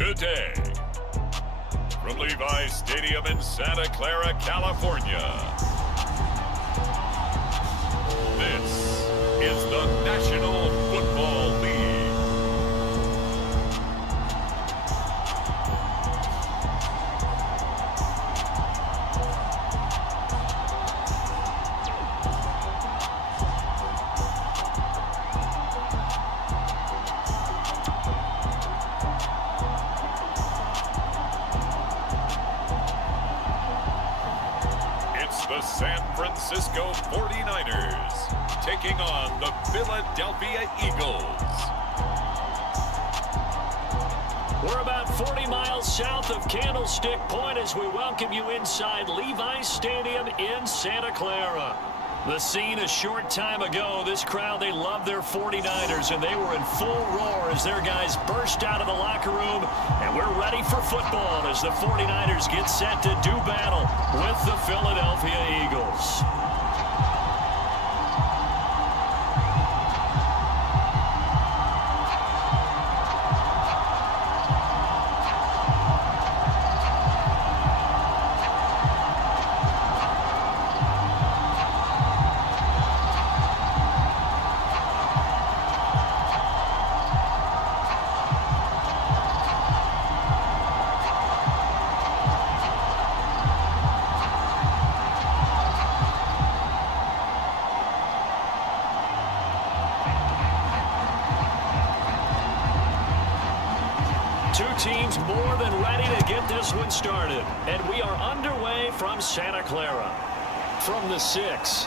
Today, from Levi's Stadium in Santa Clara, California, this is the National Football League. The San Francisco 49ers taking on the Philadelphia Eagles. We're about 40 miles south of Candlestick Point as we welcome you inside Levi's Stadium in Santa Clara. The scene a short time ago, this crowd, they love their 49ers, and they were in full roar as their guys burst out of the locker room, and we're ready for football as the 49ers get set to do battle with the Philadelphia Eagles. Two teams more than ready to get this one started. And we are underway from Santa Clara. From the 6.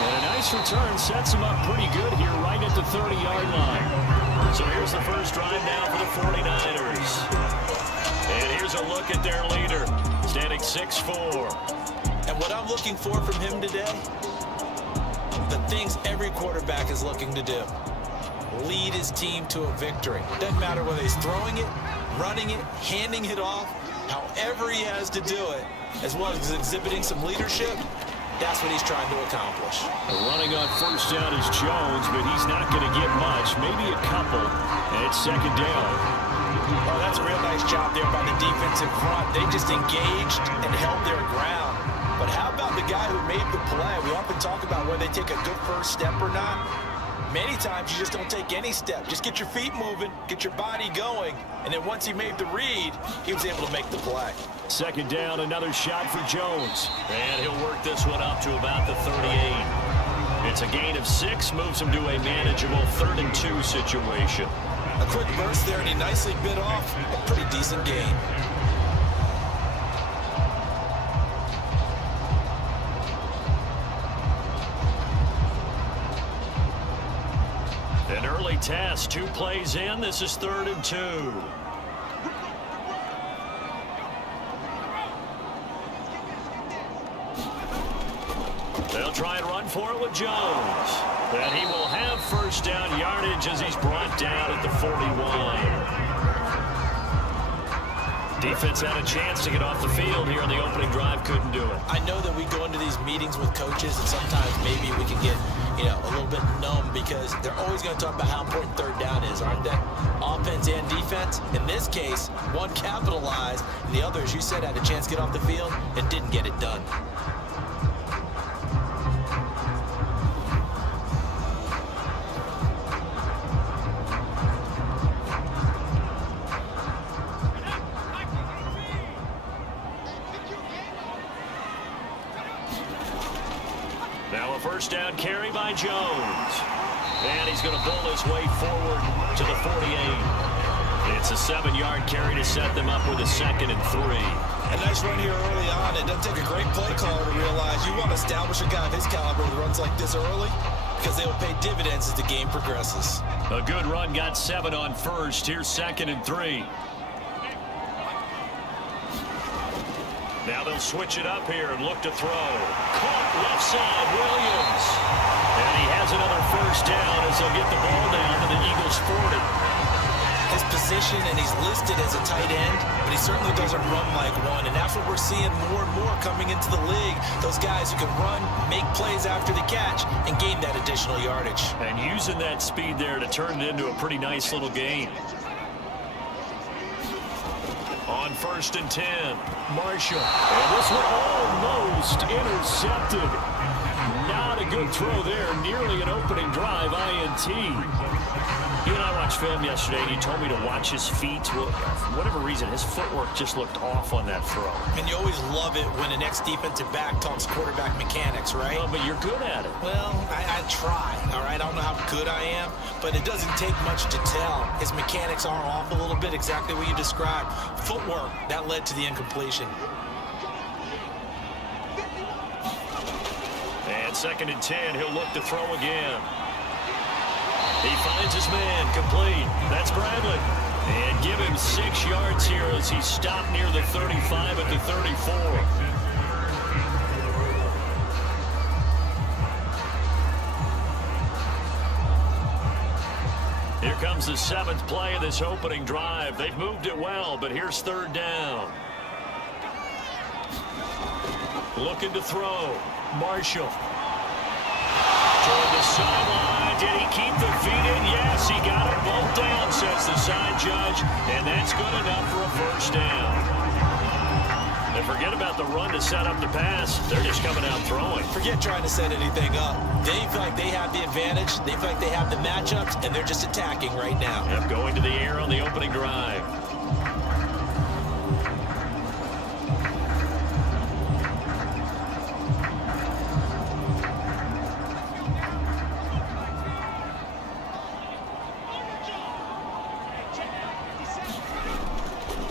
And a nice return sets them up pretty good here right at the 30-yard line. So here's the first drive now for the 49ers. And here's a look at their leader, standing 6'4". And what I'm looking for from him today, the things every quarterback is looking to do. Lead his team to a victory. Doesn't matter whether he's throwing it, running it, handing it off, however he has to do it, as well as exhibiting some leadership, that's what he's trying to accomplish. Running on first down is Jones, but he's not going to get much, maybe a couple, and it's second down. Oh, that's a real nice job there by the defense in front. They just engaged and held their ground. But how about the guy who made the play? We often talk about whether they take a good first step or not. Many times you just don't take any step. Just get your feet moving, get your body going, and then once he made the read, he was able to make the play. Second down, another shot for Jones. And he'll work this one up to about the 38. It's a gain of 6, moves him to a manageable 3rd and 2 situation. A quick burst there, and he nicely bit off a pretty decent gain. An early test, 2 plays in. This is 3rd and 2. They'll try and run for it with Jones. And he will have first down yardage as he's brought down at the 41. Defense had a chance to get off the field here on the opening drive, couldn't do it. I know that we go into these meetings with coaches, and sometimes maybe we can get, a little bit numb because they're always going to talk about how important 3rd down is, aren't they? Offense and defense. In this case, one capitalized, and the other, as you said, had a chance to get off the field and didn't get it done. Now a first down carry by Jones. And he's going to bull his way forward to the 48. It's a 7-yard carry to set them up with a 2nd and 3. A nice run here early on. It doesn't take a great play caller to realize you want to establish a guy of his caliber that runs like this early because they will pay dividends as the game progresses. A good run, got 7 on first. Here's 2nd and 3. Now they'll switch it up here and look to throw. Caught left side, Williams. And he has another first down as they'll get the ball down to the Eagles 40. His position, and he's listed as a tight end, but he certainly doesn't run like one, and that's what we're seeing more and more coming into the league. Those guys who can run, make plays after the catch, and gain that additional yardage. And using that speed there to turn it into a pretty nice little gain. On 1st and 10, Marshall. And this one almost intercepted. Not a good throw there. Nearly an opening drive, INT. You and I watched film yesterday, and you told me to watch his feet. Well, for whatever reason, his footwork just looked off on that throw. And you always love it when an ex-defensive back talks quarterback mechanics, right? Well, but you're good at it. Well, I try, all right? I don't know how good I am, but it doesn't take much to tell. His mechanics are off a little bit, exactly what you described. Footwork, that led to the incompletion. And 2nd and 10, he'll look to throw again. He finds his man, complete. That's Bradley. And give him 6 yards here as he stopped near the 35 at the 34. Here comes the 7th play of this opening drive. They've moved it well, but here's 3rd down. Looking to throw. Marshall. Toward the sideline. Did he keep the feet in? Yes, he got them both down, says the side judge. And that's good enough for a 1st down. And forget about the run to set up the pass. They're just coming out throwing. Forget trying to set anything up. They feel like they have the advantage. They feel like they have the matchups, and they're just attacking right now. Yep, going to the air on the opening drive.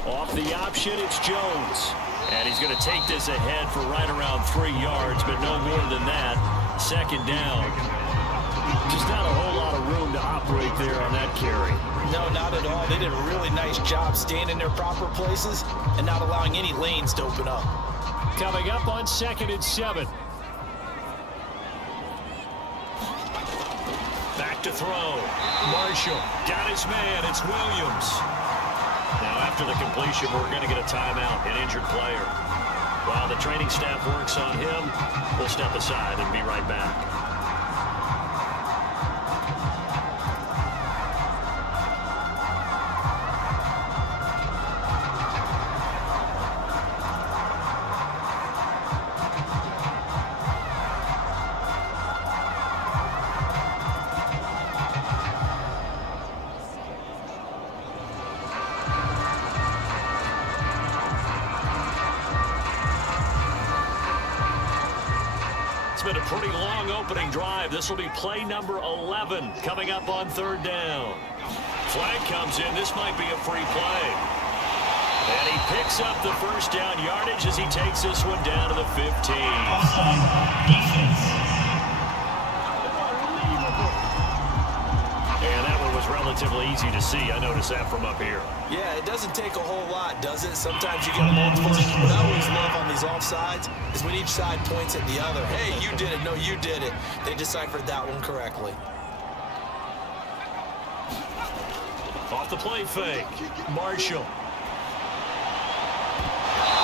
Off the option, it's Jones. And he's going to take this ahead for right around 3 yards, but no more than that. 2nd down. Just not a whole lot of room to operate there on that carry. No, not at all. They did a really nice job staying in their proper places and not allowing any lanes to open up. Coming up on 2nd and 7. Back to throw. Marshall got his man. It's Williams. Now, after the completion, we're going to get a timeout, an injured player. While the training staff works on him, we'll step aside and be right back. It's been a pretty long opening drive. This will be play number 11 coming up on 3rd down. Flag comes in. This might be a free play. And he picks up the 1st down yardage as he takes this one down to the 15. And that one was relatively easy to see. I noticed that from up here. Yeah, it doesn't take a whole lot, does it? Sometimes you get them all first. What I always love on these offsides is when each side points at the other. Hey, you did it. No, you did it. They deciphered that one correctly. Off the play fake. Marshall.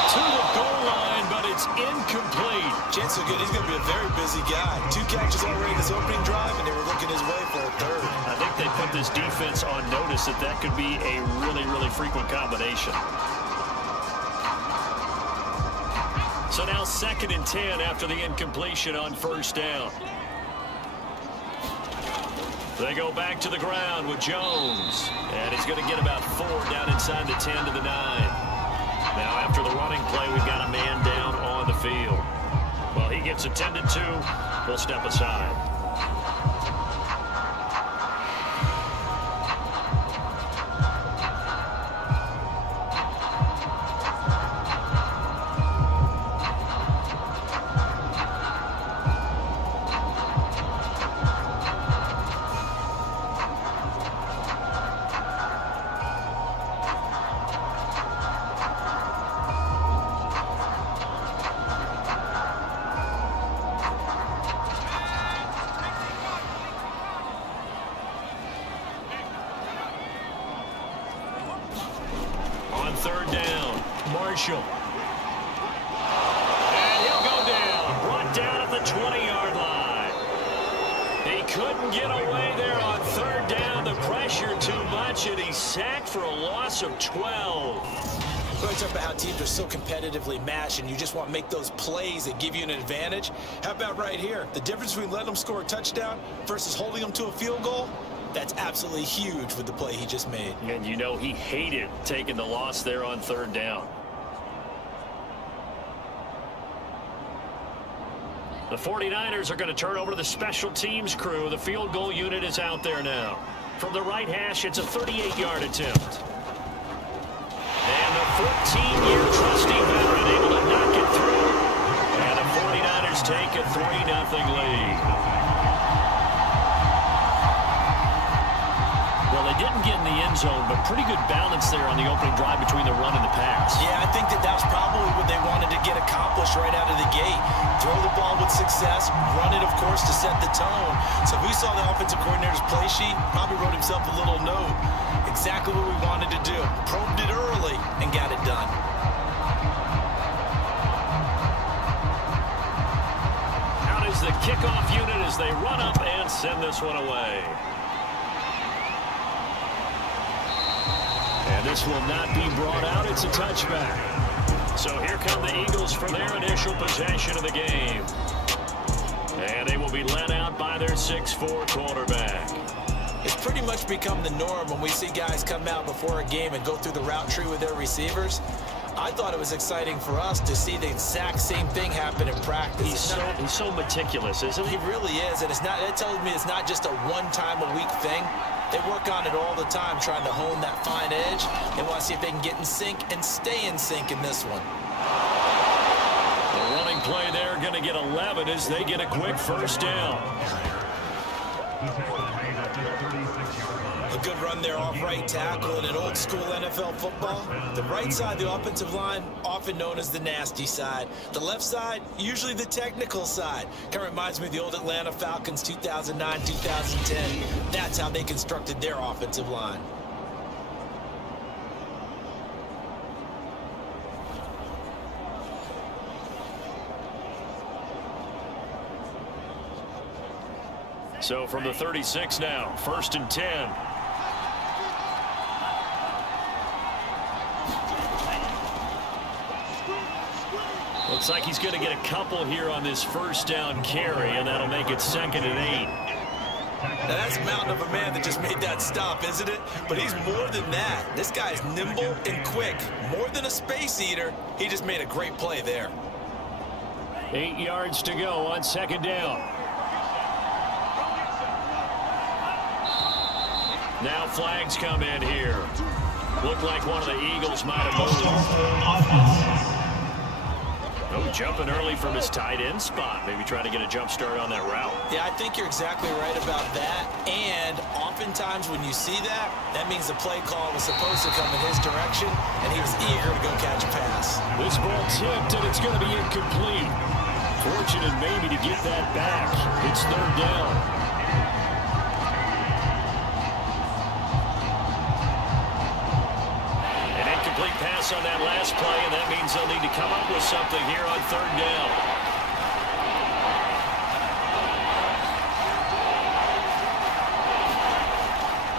To the goal line, but it's incomplete. Chance so good. He's going to be a very busy guy. 2 catches already in this opening drive, and they were looking his way for a 3rd. I think they put this defense on notice that that could be a really, really frequent combination. So now 2nd and 10 after the incompletion on 1st down. They go back to the ground with Jones. And he's going to get about 4 down inside the 10 to the 9. Now after the running play, we've got a man down on the field. Well, he gets attended to. We'll step aside. On 3rd down, Marshall. And he'll go down. Brought down at the 20-yard line. He couldn't get away there on 3rd down. The pressure too much, and he's sacked for a loss of 12. We talk about how teams are so competitively matched and you just want to make those plays that give you an advantage. How about right here? The difference between letting them score a touchdown versus holding them to a field goal, that's absolutely huge with the play he just made. And you know he hated taking the loss there on third down. The 49ers are going to turn over to the special teams crew. The field goal unit is out there now. From the right hash, it's a 38-yard attempt. And the 14-year trusty veteran able to knock it through. And the 49ers take a 3-0 lead. Well, they didn't get in the end zone, but pretty good balance there on the opening drive between the run and the pass. Yeah, I think that was probably what they wanted to get accomplished right out of the gate. Throw the ball with success, run it, of course, to set the tone. So if we saw the offensive coordinator's play sheet, probably wrote himself a little note. Exactly what we wanted to do. Probed it early and got it done. Out is the kickoff unit as they run up and send this one away. And this will not be brought out. It's a touchback. So here come the Eagles for their initial possession of the game. And they will be led out by their 6'4" quarterback. It's pretty much become the norm when we see guys come out before a game and go through the route tree with their receivers. I thought it was exciting for us to see the exact same thing happen in practice. He's so meticulous, isn't he? He really is, and it tells me it's not just a one-time-a-week thing. They work on it all the time, trying to hone that fine edge. They want to see if they can get in sync and stay in sync in this one. The running play there going to get 11 as they get a quick first down. A good run there off right tackle in an old-school NFL football. The right side, the offensive line, often known as the nasty side. The left side, usually the technical side. Kind of reminds me of the old Atlanta Falcons 2009, 2010. That's how they constructed their offensive line. So from the 36 now, 1st and 10. Looks like he's going to get a couple here on this first down carry, and that'll make it 2nd and 8. Now that's a mountain of a man that just made that stop, isn't it? But he's more than that. This guy's nimble and quick. More than a space eater. He just made a great play there. 8 yards to go on 2nd down. Now flags come in here. Looked like one of the Eagles might have moved. Oh, jumping early from his tight end spot. Maybe trying to get a jump start on that route. Yeah, I think you're exactly right about that. And oftentimes when you see that, that means the play call was supposed to come in his direction, and he was eager to go catch a pass. This ball tipped, and it's going to be incomplete. Fortunate maybe to get that back. It's 3rd down. Pass on that last play, and that means they'll need to come up with something here on 3rd down.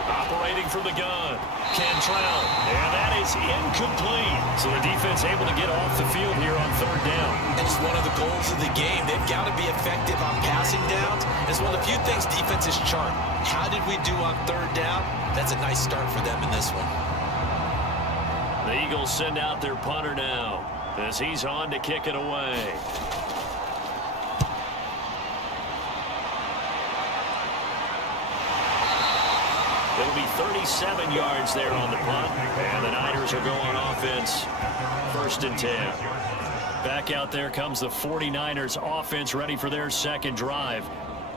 Operating from the gun, Cantrell, and that is incomplete. So the defense able to get off the field here on 3rd down. And it's one of the goals of the game. They've got to be effective on passing downs. It's one of the few things defenses chart. How did we do on 3rd down? That's a nice start for them in this one. The Eagles send out their punter now as he's on to kick it away. It'll be 37 yards there on the punt, and the Niners will go on offense 1st and 10. Back out there comes the 49ers offense ready for their 2nd drive.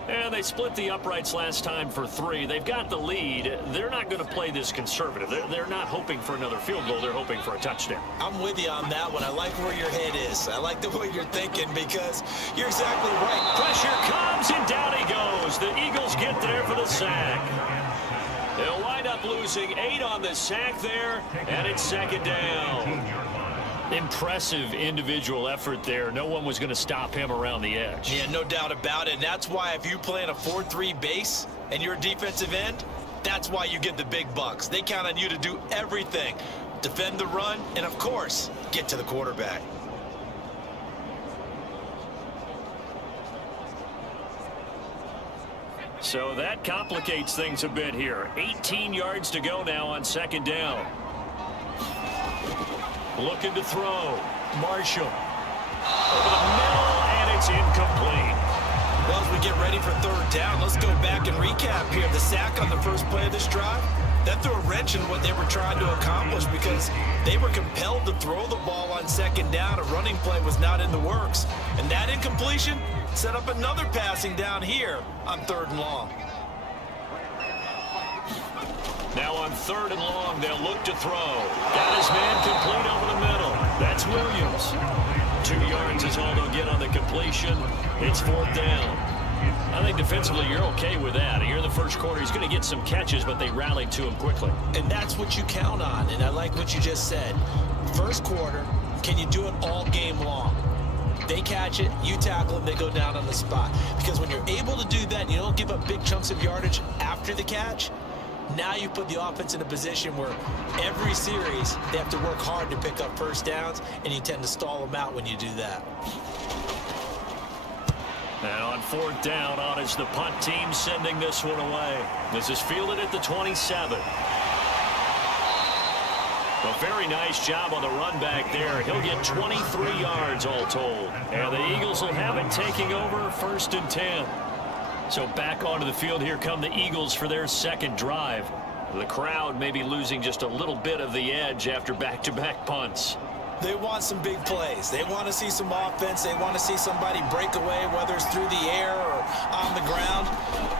And they split the uprights last time for 3. They've got the lead. They're not going to play this conservative. They're not hoping for another field goal. They're hoping for a touchdown. I'm with you on that one. I like where your head is. I like the way you're thinking because you're exactly right. Pressure comes, and down he goes. The Eagles get there for the sack. They'll wind up losing 8 on the sack there, and it's 2nd down. Impressive individual effort there. No one was going to stop him around the edge. Yeah, no doubt about it. And that's why if you play in a 4-3 base and you're a defensive end, that's why you get the big bucks. They count on you to do everything. defend the run, and, of course, get to the quarterback. So that complicates things a bit here. 18 yards to go now on second down. Looking to throw. Marshall. Over the middle, and it's incomplete. Well, as we get ready for third down, let's go back and recap here. The sack on the first play of this drive, that threw a wrench in what they were trying to accomplish because they were compelled to throw the ball on second down. A running play was not in the works. And that incompletion set up another passing down here on third and long. Now on third and long, they'll look to throw. Got his man complete over the middle. That's Williams. 2 yards is all they'll get on the completion. It's fourth down. I think defensively you're okay with that. Here in the first quarter, he's going to get some catches, but they rallied to him quickly. And that's what you count on, and I like what you just said. First quarter, can you do it all game long? They catch it, you tackle them, they go down on the spot. Because when you're able to do that and you don't give up big chunks of yardage after the catch, now you put the offense in a position where every series they have to work hard to pick up first downs, and you tend to stall them out when you do that. And on fourth down, on is the punt team sending this one away. This is fielded at the 27. A very nice job on the run back there. He'll get 23 yards all told. And the Eagles will have it taking over first and 10. So back onto the field, here come the Eagles for their second drive. The crowd may be losing just a little bit of the edge after back-to-back punts. They want some big plays. They want to see some offense. They want to see somebody break away, whether it's through the air or on the ground.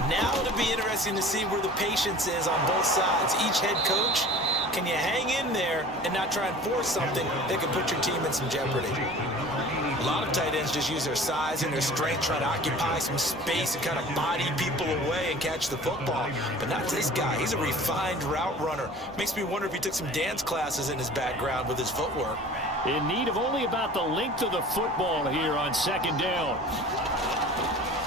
Now it'll be interesting to see where the patience is on both sides. Each head coach, can you hang in there and not try and force something that could put your team in some jeopardy? A lot of tight ends just use their size and their strength, try to occupy some space and kind of body people away and catch the football. But not this guy. He's a refined route runner. Makes me wonder if he took some dance classes in his background with his footwork. In need of only about the length of the football here on second down.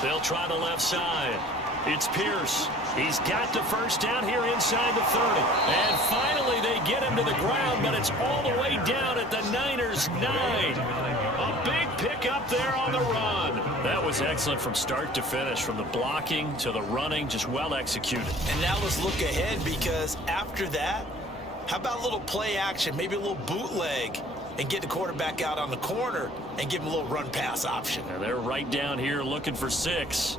They'll try the left side. It's Pierce. He's got the first down here inside the 30. And finally they get him to the ground, but it's all the way down at the Niners' 9. A big pickup there on the run. That was excellent from start to finish, from the blocking to the running, just well executed. And now let's look ahead, because after that, how about a little play action, maybe a little bootleg, and get the quarterback out on the corner and give him a little run-pass option. And they're right down here looking for 6.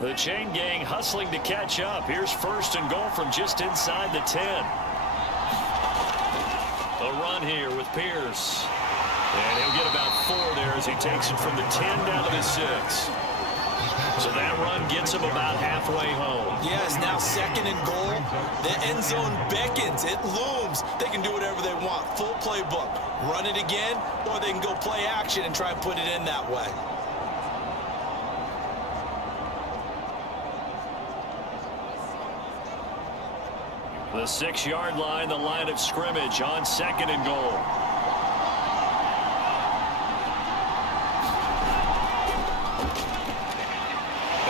The chain gang hustling to catch up. Here's first and goal from just inside the 10. A run here with Pierce. And he'll get about 4 there as he takes it from the 10 down to the 6. So that run gets him about halfway home. Yes, now second and goal. The end zone beckons. It looms. They can do whatever they want. Full playbook. Run it again, or they can go play action and try and put it in that way. The 6-yard line, the line of scrimmage on second and goal.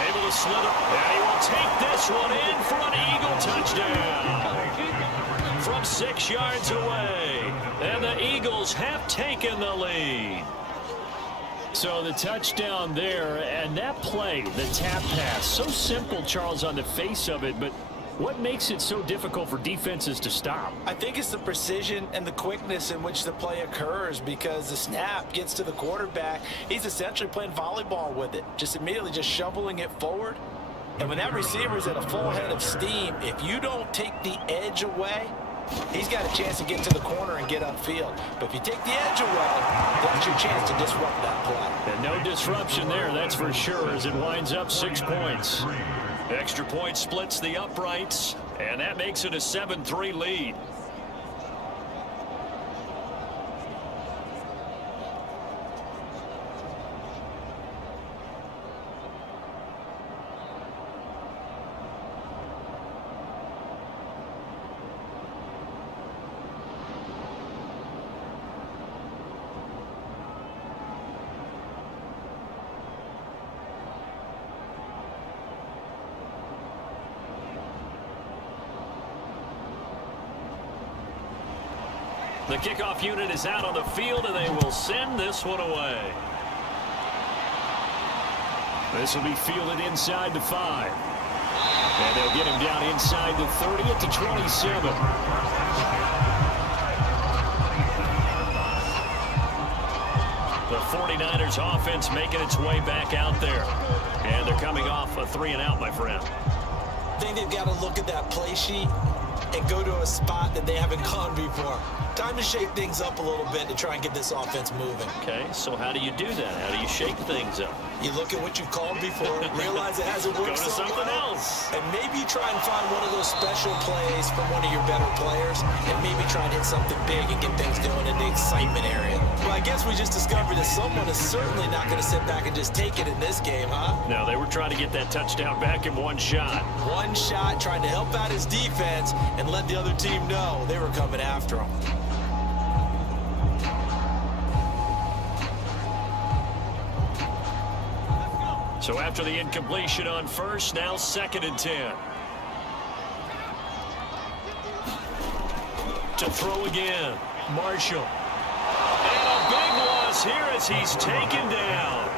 Able to slither, and he will take this one in for an Eagle touchdown. From 6 yards away, and the Eagles have taken the lead. So the touchdown there, and that play, the tap pass, so simple, Charles, on the face of it, but what makes it so difficult for defenses to stop? I think it's the precision and the quickness in which the play occurs, because the snap gets to the quarterback. He's essentially playing volleyball with it, just immediately just shoveling it forward. And when that receiver's at a full head of steam, if you don't take the edge away, he's got a chance to get to the corner and get upfield. But if you take the edge away, that's your chance to disrupt that play. And no disruption there, that's for sure, as it winds up 6 points. Extra point splits the uprights, and that makes it a 7-3 lead. The kickoff unit is out on the field, and they will send this one away. This will be fielded inside the 5. And they'll get him down inside the 30 at the 27. The 49ers offense making its way back out there. And they're coming off a 3-and-out, my friend. I think they've got to look at that play sheet and go to a spot that they haven't gone before. Time to shake things up a little bit to try and get this offense moving. Okay, so how do you do that? How do you shake things up? You look at what you've called before, realize it hasn't worked Go to something else. and maybe try and find one of those special plays from one of your better players, and maybe try and hit something big and get things going in the excitement area. Well, I guess we just discovered that someone is certainly not going to sit back and just take it in this game, huh? No, they were trying to get that touchdown back in one shot. One shot, trying to help out his defense and let the other team know they were coming after him. So after the incompletion on first, now 2nd and 10. To throw again, Marshall. And a big loss here as he's taken down.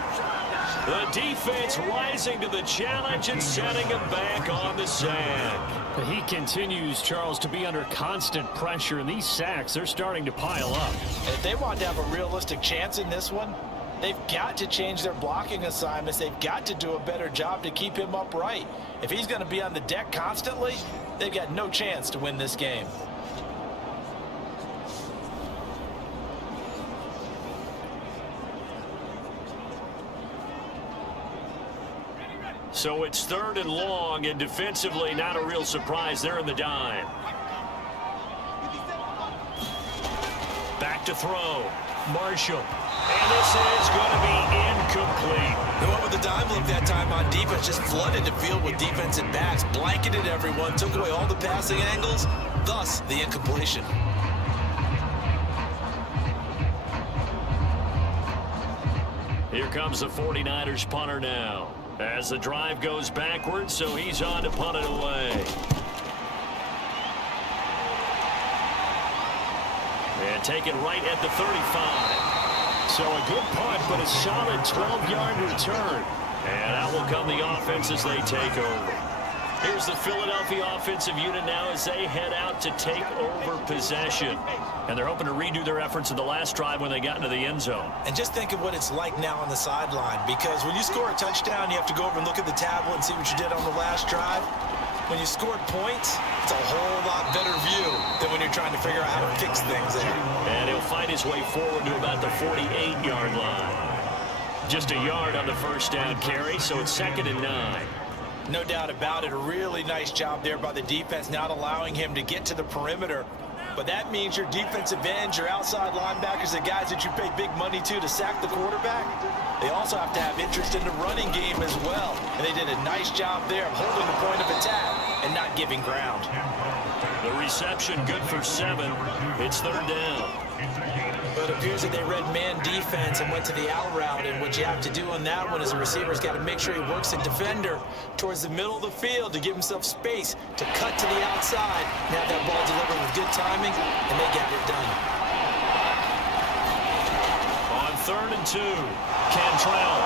The defense rising to the challenge and setting him back on the sack. He continues, Charles, to be under constant pressure, and these sacks, they're starting to pile up. And if they want to have a realistic chance in this one, they've got to change their blocking assignments. They've got to do a better job to keep him upright. If he's going to be on the deck constantly, they've got no chance to win this game. So it's 3rd and long, and defensively, not a real surprise. They're in the dime. Back to throw. Marshall. And this is going to be incomplete. They went with the dime look that time on defense, just flooded the field with defensive backs, blanketed everyone, took away all the passing angles, thus the incompletion. Here comes the 49ers punter now. As the drive goes backwards, so he's on to punt it away. And take it right at the 35. So a good punt, but a solid 12-yard return. And out will come the offense as they take over. Here's the Philadelphia offensive unit now as they head out to take over possession. And they're hoping to redo their efforts in the last drive when they got into the end zone. And just think of what it's like now on the sideline, because when you score a touchdown, you have to go over and look at the tablet and see what you did on the last drive. When you scored points, it's a whole lot better view than when you're trying to figure out how to fix things there. And he'll find his way forward to about the 48-yard line. Just a yard on the first down carry, so it's 2nd and 9. No doubt about it. A really nice job there by the defense, not allowing him to get to the perimeter. But that means your defensive ends, your outside linebackers, the guys that you pay big money to sack the quarterback, they also have to have interest in the running game as well. And they did a nice job there of holding the point of attack and not giving ground. The reception good for 7. It's 3rd down. But it appears that they read man defense and went to the out route. And what you have to do on that one is the receiver's got to make sure he works the defender towards the middle of the field to give himself space to cut to the outside and have that ball delivered with good timing, and they get it done. On 3rd and 2, Cantrell.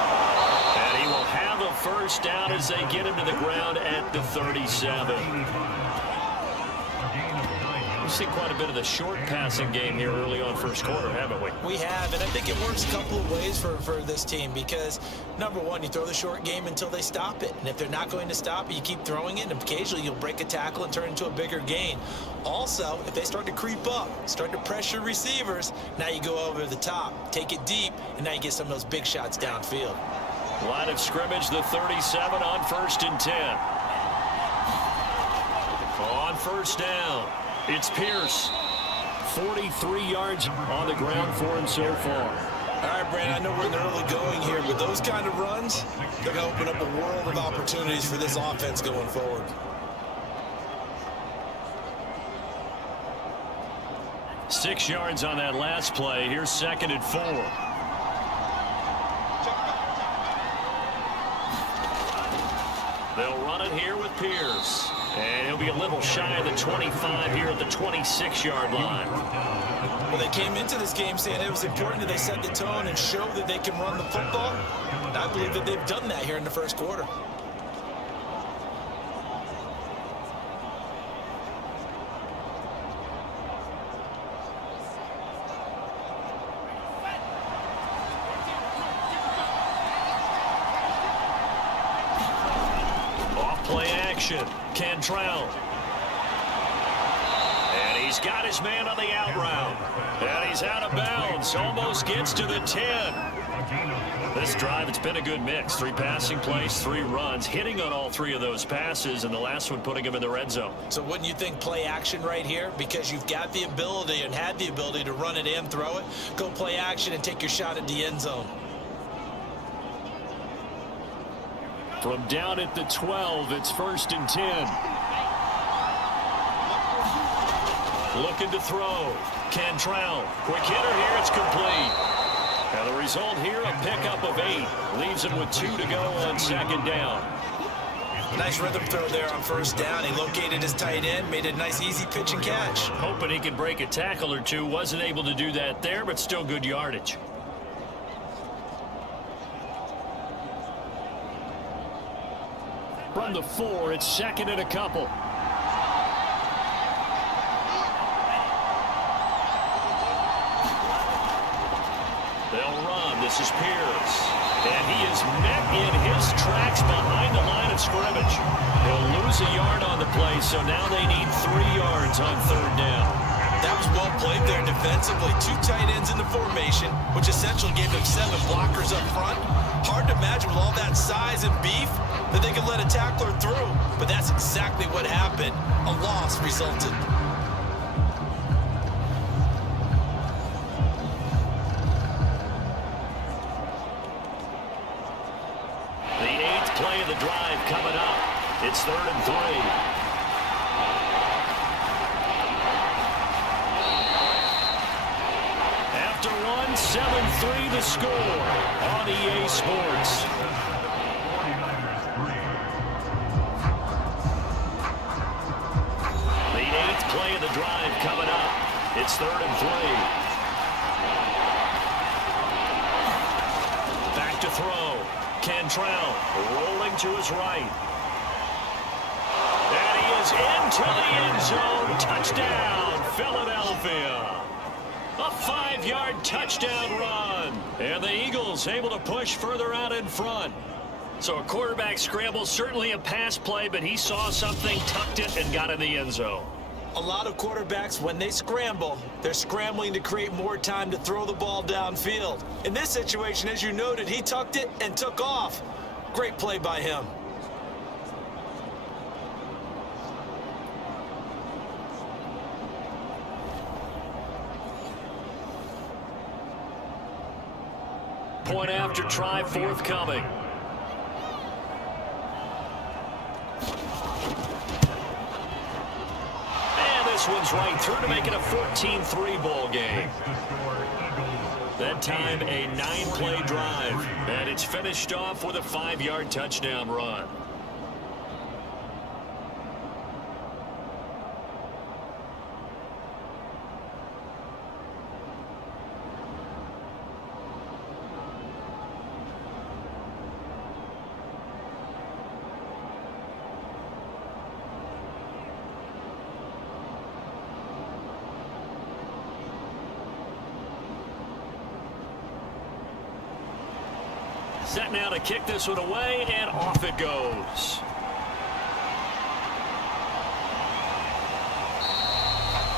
And he will have a first down as they get him to the ground at the 37. We've seen quite a bit of the short passing game here early on first quarter, haven't we? We have, and I think it works a couple of ways for this team because, number one, you throw the short game until they stop it. And if they're not going to stop it, you keep throwing it, and occasionally you'll break a tackle and turn it into a bigger gain. Also, if they start to creep up, start to pressure receivers, now you go over the top, take it deep, and now you get some of those big shots downfield. Line of scrimmage, the 37 on 1st and 10. On first down. It's Pierce. 43 yards on the ground for him so far. All right, Brandon, I know we're in the early going here, but those kind of runs, they're going to open up a world of opportunities for this offense going forward. Six yards on that last play. Here's 2nd and 4. They'll run it here with Pierce. And he'll be a little shy of the 25 here at the 26-yard line. Well, they came into this game saying it was important that they set the tone and show that they can run the football. And I believe that they've done that here in the first quarter. Play action. Cantrell. And he's got his man on the out route. And he's out of bounds. Almost gets to the 10. This drive, it's been a good mix. 3 passing plays, 3 runs. Hitting on all 3 of those passes, and the last one putting him in the red zone. So wouldn't you think play action right here? Because you've got the ability and had the ability to run it and throw it. Go play action and take your shot at the end zone. From down at the 12, it's 1st and 10. Looking to throw. Cantrell. Quick hitter here. It's complete. And the result here, a pickup of 8. Leaves him with 2 to go on 2nd down. Nice rhythm throw there on 1st down. He located his tight end, made a nice easy pitch and catch. Hoping he could break a tackle or 2. Wasn't able to do that there, but still good yardage. From the 4, it's 2nd and a couple. They'll run. This is Pierce. And he is met in his tracks behind the line of scrimmage. He'll lose a yard on the play, so now they need 3 yards on 3rd down. That was well played there defensively. 2 tight ends in the formation, which essentially gave them 7 blockers up front. Hard to imagine with all that size and beef that they could let a tackler through. But that's exactly what happened. A loss resulted. The 8th play of the drive coming up. It's 3rd and 3. After 7-3 the score on EA Sports. The 8th play of the drive coming up. It's 3rd and 3. Back to throw. Cantrell rolling to his right. And he is into the end zone. Touchdown, Philadelphia. A 5-yard touchdown run. And the Eagles able to push further out in front. So a quarterback scramble, certainly a pass play, but he saw something, tucked it, and got in the end zone. A lot of quarterbacks, when they scramble, they're scrambling to create more time to throw the ball downfield. In this situation, as you noted, he tucked it and took off. Great play by him. Point after try forthcoming. And this one's right through to make it a 14-3 ball game. That time a 9-play drive. And it's finished off with a 5-yard touchdown run. Set now to kick this one away, and off it goes.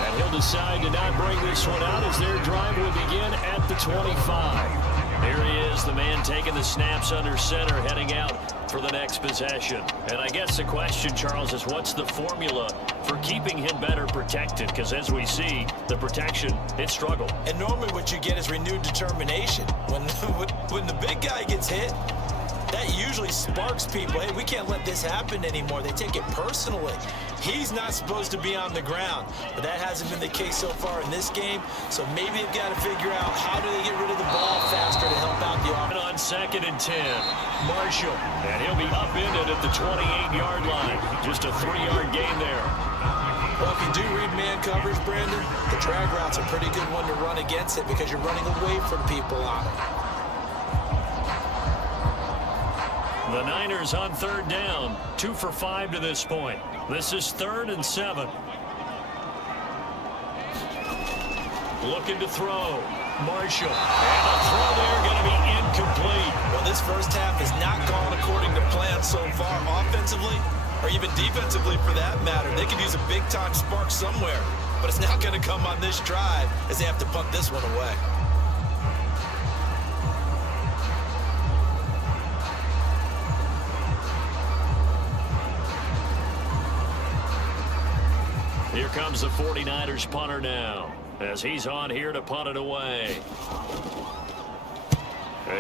And he'll decide to not bring this one out as their drive will begin at the 25. Here he is, the man taking the snaps under center, heading out for the next possession. And I guess the question, Charles, is what's the formula for keeping him better protected? Because as we see, the protection, it struggled. And normally what you get is renewed determination. When the big guy gets hit, that usually sparks people. Hey, we can't let this happen anymore. They take it personally. He's not supposed to be on the ground, but that hasn't been the case so far in this game. So maybe they've got to figure out how do they get rid of the ball faster to help out the offense. On 2nd and 10, Marshall, and he'll be upended at the 28-yard line. Just a 3-yard gain there. Well, if you do read man coverage, Brandon, the drag route's a pretty good one to run against it because you're running away from people on it. The Niners on 3rd down, 2 for 5 to this point. This is 3rd and 7. Looking to throw. Marshall. And the throw there going to be incomplete. Well, this first half has not gone according to plan so far offensively or even defensively for that matter. They could use a big-time spark somewhere, but it's not going to come on this drive as they have to punt this one away. Here comes the 49ers punter now as he's on here to punt it away.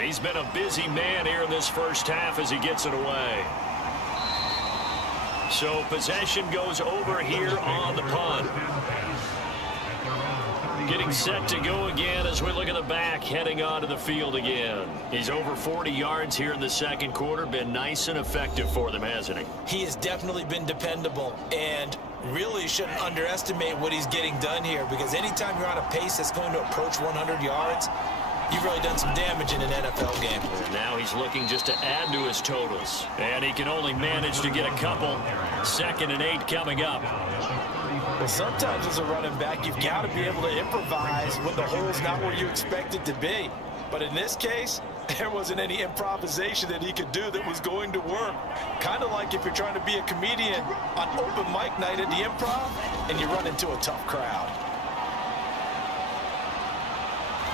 He's been a busy man here in this first half as he gets it away. So possession goes over here on the punt. Getting set to go again as we look at the back heading onto the field again. He's over 40 yards here in the second quarter. Been nice and effective for them, hasn't he? He has definitely been dependable and really shouldn't underestimate what he's getting done here because anytime you're on a pace that's going to approach 100 yards, you've really done some damage in an NFL game. And now he's looking just to add to his totals. And he can only manage to get a couple. 2nd and 8 coming up. Well, sometimes as a running back, you've got to be able to improvise when the hole's not where you expect it to be. But in this case, there wasn't any improvisation that he could do that was going to work. Kind of like if you're trying to be a comedian on open mic night at the Improv and you run into a tough crowd.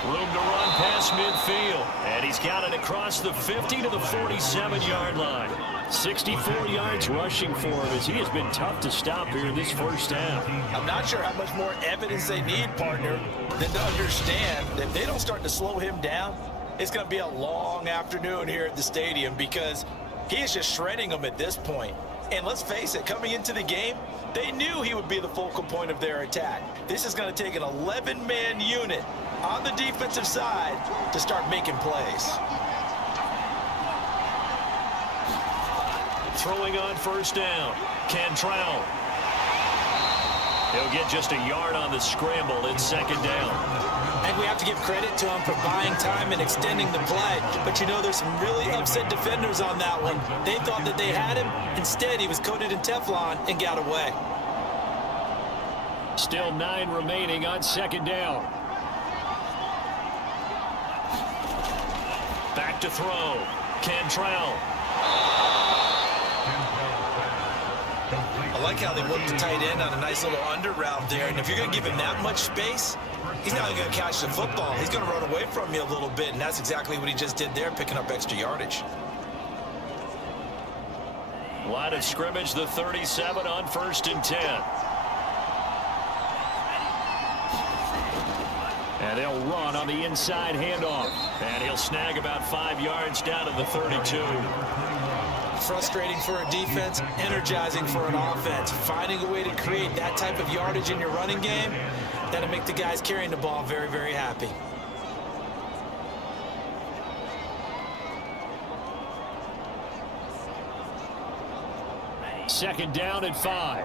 Room to run past midfield. And he's got it across the 50 to the 47-yard line. 64 yards rushing for him as he has been tough to stop here in this first half. I'm not sure how much more evidence they need, partner, than to understand that if they don't start to slow him down, it's going to be a long afternoon here at the stadium because he is just shredding them at this point. And let's face it, coming into the game, they knew he would be the focal point of their attack. This is going to take an 11-man unit on the defensive side to start making plays. Throwing on first down, Cantrell. He'll get just a yard on the scramble. It's 2nd down. And we have to give credit to him for buying time and extending the play. But you know, there's some really upset defenders on that one. They thought that they had him. Instead, he was coated in Teflon and got away. Still 9 remaining on 2nd down. Back to throw. Cantrell. I like how they worked the tight end on a nice little under route there. And if you're going to give him that much space, he's not going to catch the football. He's going to run away from you a little bit, and that's exactly what he just did there, picking up extra yardage. Line of scrimmage, the 37 on 1st and 10. And they'll run on the inside handoff. And he'll snag about 5 yards down to the 32. Frustrating for a defense, energizing for an offense. Finding a way to create that type of yardage in your running game, that'll make the guys carrying the ball very, very happy. Second down and 5.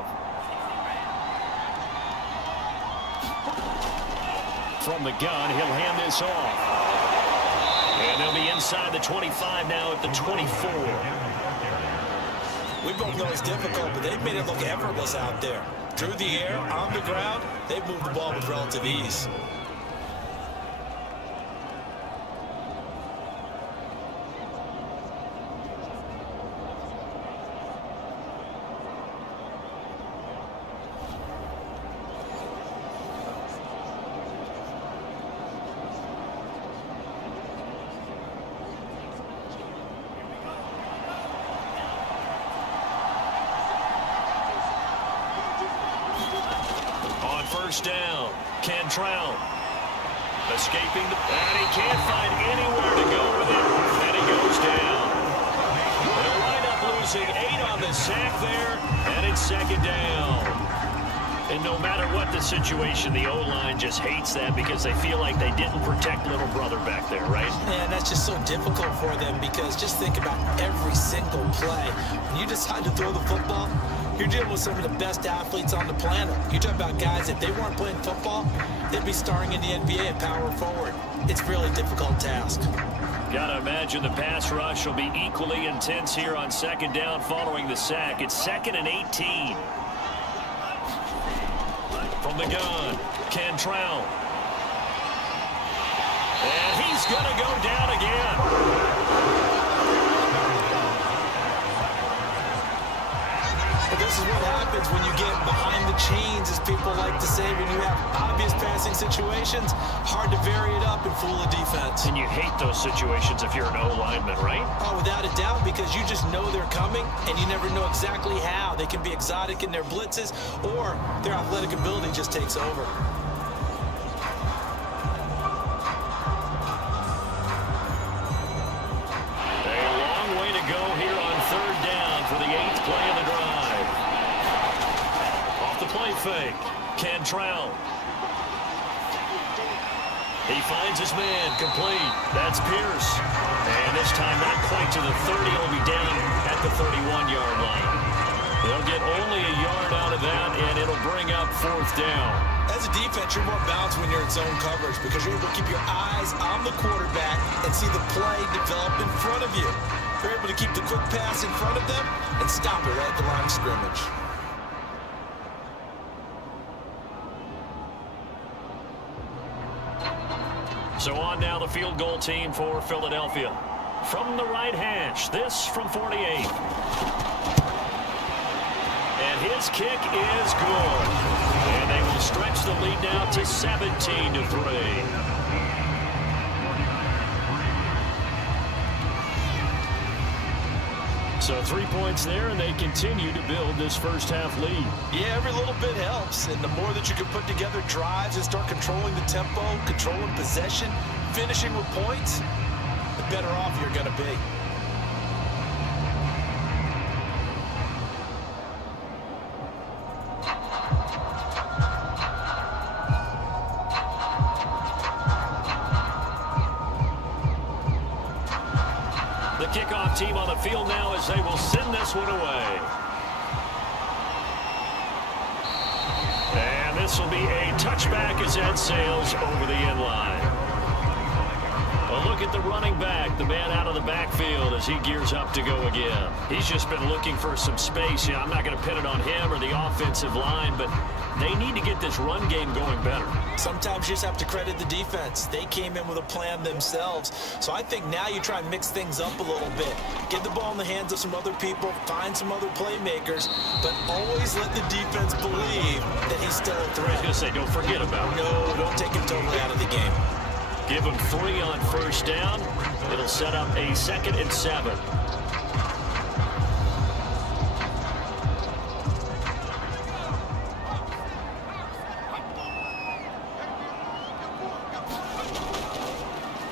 From the gun, he'll hand this off. And they'll be inside the 25 now at the 24. We both know it's difficult, but they've made it look effortless out there. Through the air, on the ground, they've moved the ball with relative ease. First down, Cantrell escaping and he can't find anywhere to go with it, and he goes down. losing 8 on the sack there, and it's second down. And no matter what the situation, the O-line just hates that because they feel like they didn't protect little brother back there, right? Yeah, that's just so difficult for them because just think about every single play. When you decide to throw the football, you're dealing with some of the best athletes on the planet. You talk about guys, if they weren't playing football, they'd be starring in the NBA at power forward. It's a really difficult task. Gotta imagine the pass rush will be equally intense here on second down following the sack. It's 2nd and 18. From the gun, Cantrell. And he's going to go down again. This is what happens when you get behind the chains, as people like to say, when you have obvious passing situations, hard to vary it up and fool a defense. And you hate those situations if you're an O-lineman, right? Oh, without a doubt, because you just know they're coming, and you never know exactly how. They can be exotic in their blitzes, or their athletic ability just takes over. A long way to go here on third down for the 8th play of the drive. Off the play fake, Cantrell. He finds his man, complete. That's Pierce. And this time not quite to the 30. He'll be down at the 31-yard line. They'll get only a yard out of that, and it'll bring up 4th down. As a defense, you're more balanced when you're in zone coverage because you're able to keep your eyes on the quarterback and see the play develop in front of you. You're able to keep the quick pass in front of them and stop it right at the line of scrimmage. So on now the field goal team for Philadelphia. From the right hash, this from 48. And his kick is good. And they will stretch the lead now to 17-3. So 3 points there, and they continue to build this first half lead. Yeah, every little bit helps, and the more that you can put together drives and start controlling the tempo, controlling possession, finishing with points, the better off you're going to be. Kickoff team on the field now as they will send this one away. And this will be a touchback as that sails over the end line. A look at the running back, the man out of the backfield as he gears up to go again. He's just been looking for some space. I'm not going to pin it on him or the offensive line, but they need to get this run game going better. Sometimes you just have to credit the defense. They came in with a plan themselves. So I think now you try and mix things up a little bit. Get the ball in the hands of some other people, find some other playmakers, but always let the defense believe that he's still a threat. I was going to say, don't forget about it. No, don't take him totally out of the game. Give him 3 on first down. It'll set up a 2nd and 7.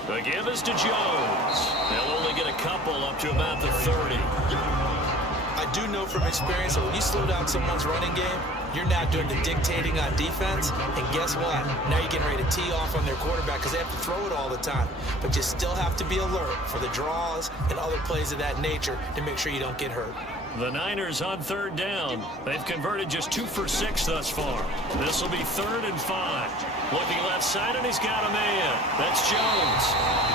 The give is to Jones. They'll only get a couple up to about the 30. I do know from experience that when you slow down someone's running game, you're now doing the dictating on defense, and guess what? Now you're getting ready to tee off on their quarterback because they have to throw it all the time. But you still have to be alert for the draws and other plays of that nature to make sure you don't get hurt. The Niners on third down. They've converted just 2 for 6 thus far. This will be 3rd and 5. Looking left side, and he's got a man. That's Jones.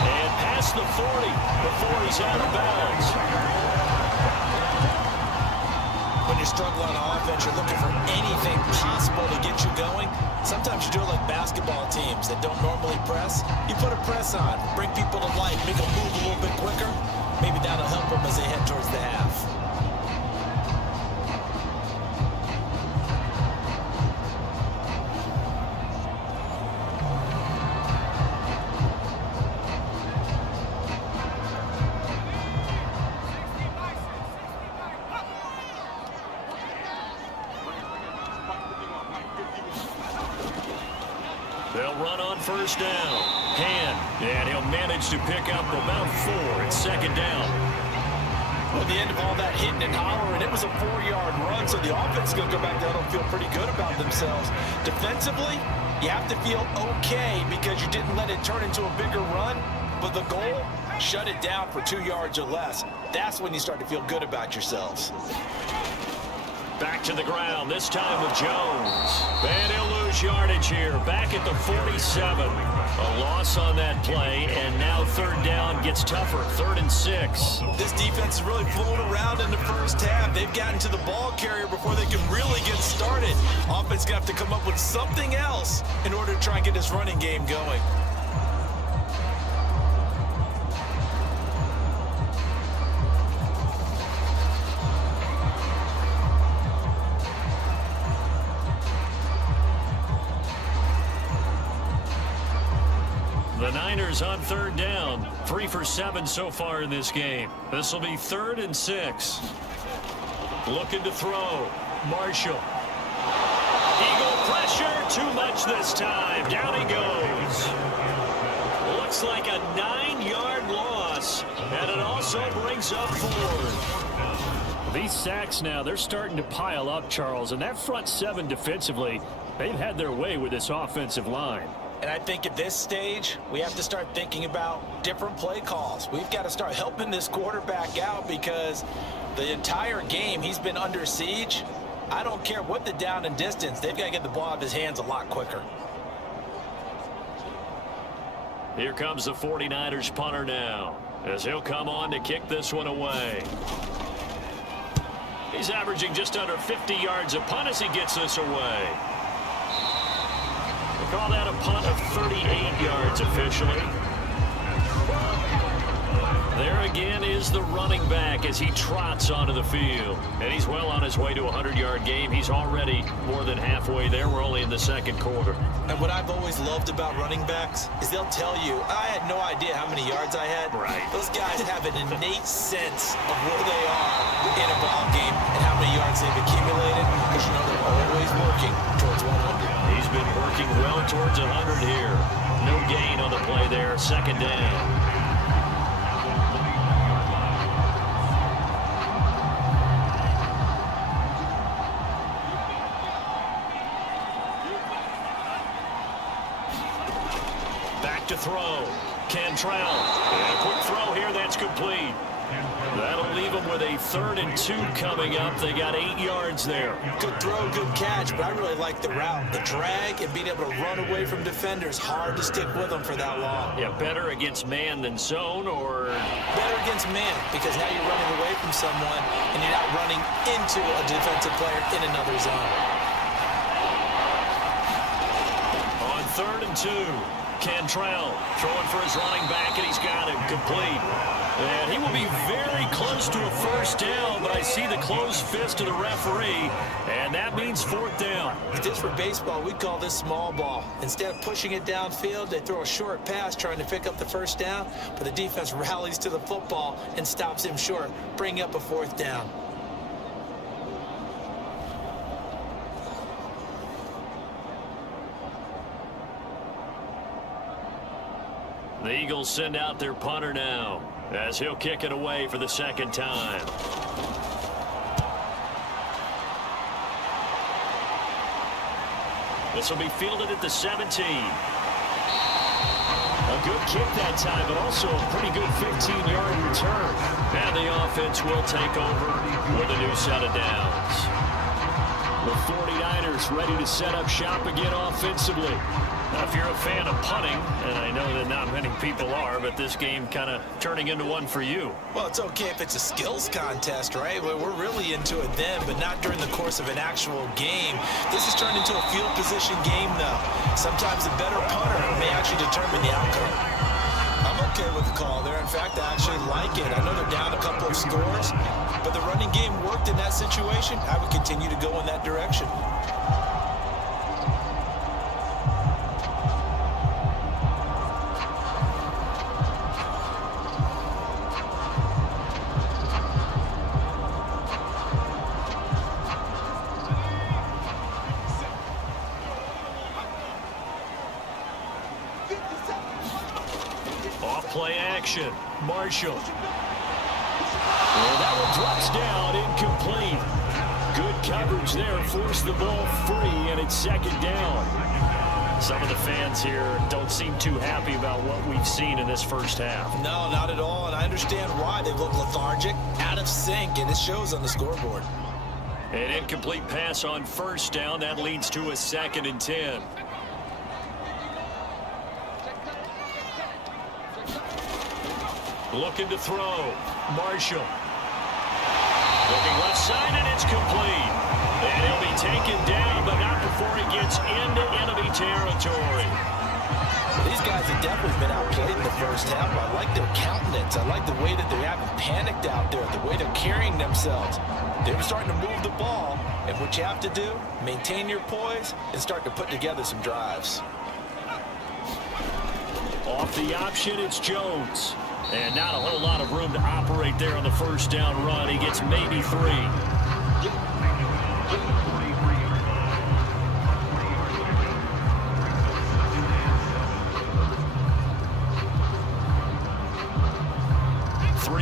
And past the 40 before he's out of bounds. When you're struggling on offense, you're looking for anything possible to get you going. Sometimes you do it like basketball teams that don't normally press. You put a press on, bring people to life, make them move a little bit quicker. Maybe that'll help them as they head towards the half. They'll run on first down. And he'll manage to pick up about 4 at second down. At the end of all that hitting and hollering, it was a 4-yard run, so the offense is going to go back there and feel pretty good about themselves. Defensively, you have to feel okay because you didn't let it turn into a bigger run, but the goal, shut it down for 2 yards or less. That's when you start to feel good about yourselves. Back to the ground, this time with Jones. And he'll lose yardage here, back at the 47. A loss on that play, and now third down gets tougher, 3rd and 6. This defense is really flown around in the first half. They've gotten to the ball carrier before they can really get started. Offense going to have to come up with something else in order to try and get this running game going. The Niners on third down, 3 for 7 so far in this game. This will be 3rd and 6. Looking to throw. Marshall. Eagle pressure, too much this time. Down he goes. Looks like a 9-yard loss, and it also brings up 4. These sacks now, they're starting to pile up, Charles, and that front 7 defensively, they've had their way with this offensive line. And I think at this stage, we have to start thinking about different play calls. We've got to start helping this quarterback out because the entire game he's been under siege. I don't care what the down and distance. They've got to get the ball out of his hands a lot quicker. Here comes the 49ers punter now, as he'll come on to kick this one away. He's averaging just under 50 yards a punt as he gets this away. Call that a punt of 38 yards officially. There again is the running back as he trots onto the field. And he's well on his way to a 100-yard game. He's already more than halfway there. We're only in the second quarter. And what I've always loved about running backs is they'll tell you, I had no idea how many yards I had. Right. Those guys have an innate sense of where they are in a ball game and how many yards they've accumulated because you know they're always working towards 100. He's been working well towards 100 here. No gain on the play there. 2nd down. Back to throw. Cantrell. And a quick throw here. That's complete. That'll leave them with a 3rd and 2 coming up. They got 8 yards there. Good throw, good catch, but I really like the route. The drag and being able to run away from defenders. Hard to stick with them for that long. Yeah, better against man than zone, or? Better against man, because now you're running away from someone and you're not running into a defensive player in another zone. On 3rd and 2, Cantrell throwing for his running back, and he's got him complete. And he will be very close to a 1st down, but I see the closed fist of the referee, and that means 4th down. If this were baseball, we'd call this small ball. Instead of pushing it downfield, they throw a short pass trying to pick up the 1st down, but the defense rallies to the football and stops him short, bringing up a 4th down. The Eagles send out their punter now, as he'll kick it away for the 2nd time. This will be fielded at the 17. A good kick that time, but also a pretty good 15-yard return. And the offense will take over with a new set of downs. The 49ers ready to set up shop again offensively. Now, if you're a fan of punting, and I know that not many people are, but this game kind of turning into one for you. Well, it's okay if it's a skills contest, right? We're really into it then, but not during the course of an actual game. This has turned into a field position game, though. Sometimes the better punter may actually determine the outcome. I'm okay with the call there. In fact, I actually like it. I know they're down a couple of scores, but the running game worked in that situation. I would continue to go in that direction. Play action. Marshall. And that one drops down, incomplete. Good coverage there, forced the ball free, and it's second down. Some of the fans here don't seem too happy about what we've seen in this first half. No, not at all, and I understand why. They look lethargic, out of sync, and it shows on the scoreboard. An incomplete pass on first down. That leads to a 2nd and 10. Looking to throw. Marshall. Looking left side, and it's complete. And he'll be taken down, but not before he gets into enemy territory. These guys have definitely been outplayed in the first half. I like their countenance. I like the way that they haven't panicked out there, the way they're carrying themselves. They're starting to move the ball, and what you have to do, maintain your poise and start to put together some drives. Off the option, it's Jones. And not a whole lot of room to operate there on the first down run. He gets maybe 3.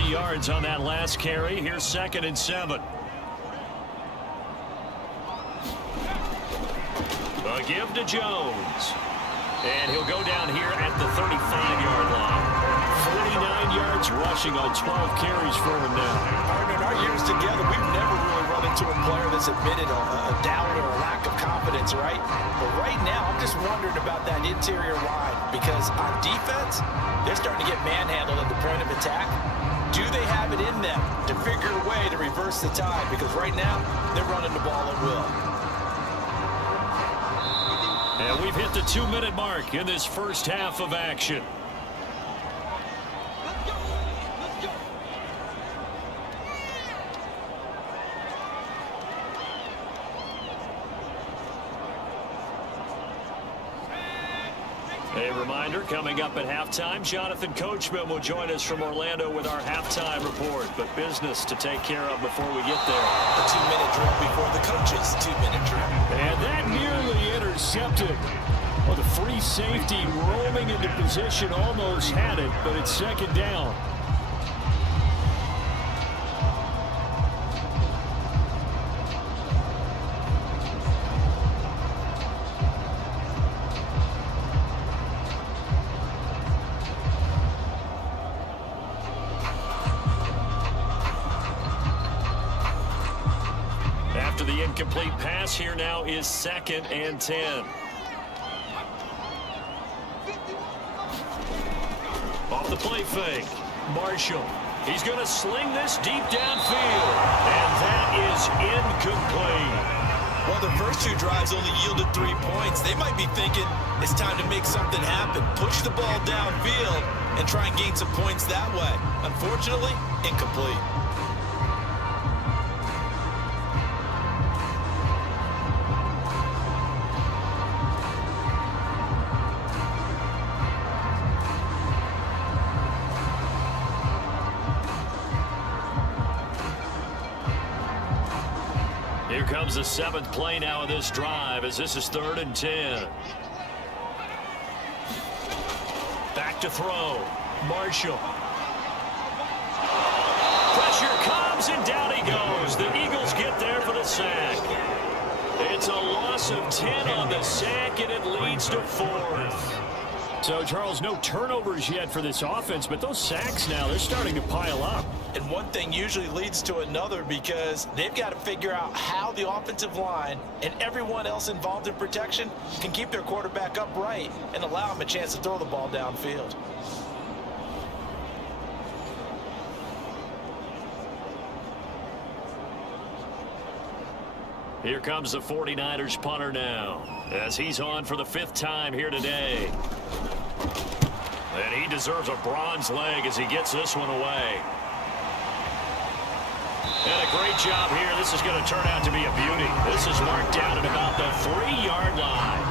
Yards on that last carry. Here's 2nd and 7. A give to Jones. And he'll go down here at the 35-yard line. 49 yards rushing on 12 carries for him now. In our years together, we've never really run into a player that's admitted a doubt or a lack of confidence, right? But right now, I'm just wondering about that interior line because on defense, they're starting to get manhandled at the point of attack. Do they have it in them to figure a way to reverse the tide? Because right now, they're running the ball at will. And we've hit the 2-minute mark in this first half of action. A reminder, coming up at halftime, Jonathan Coachman will join us from Orlando with our halftime report. But business to take care of before we get there. A 2-minute drill before the coaches' 2-minute drill. And that nearly intercepted. Well, the free safety roaming into position almost had it, but it's second down. The incomplete pass here now is 2nd and 10. Off the play fake. Marshall. He's going to sling this deep downfield. And that is incomplete. Well, the first 2 drives only yielded 3 points. They might be thinking it's time to make something happen. Push the ball downfield and try and gain some points that way. Unfortunately, incomplete. Here comes the 7th play now of this drive as this is 3rd and 10. Back to throw. Marshall. Pressure comes and down he goes. The Eagles get there for the sack. It's a loss of 10 on the sack and it leads to 4th. So, Charles, no turnovers yet for this offense, but those sacks now, they're starting to pile up. And one thing usually leads to another because they've got to figure out how the offensive line and everyone else involved in protection can keep their quarterback upright and allow him a chance to throw the ball downfield. Here comes the 49ers punter now as he's on for the 5th time here today. And he deserves a bronze leg as he gets this one away. And a great job here. This is going to turn out to be a beauty. This is marked down at about the 3-yard line.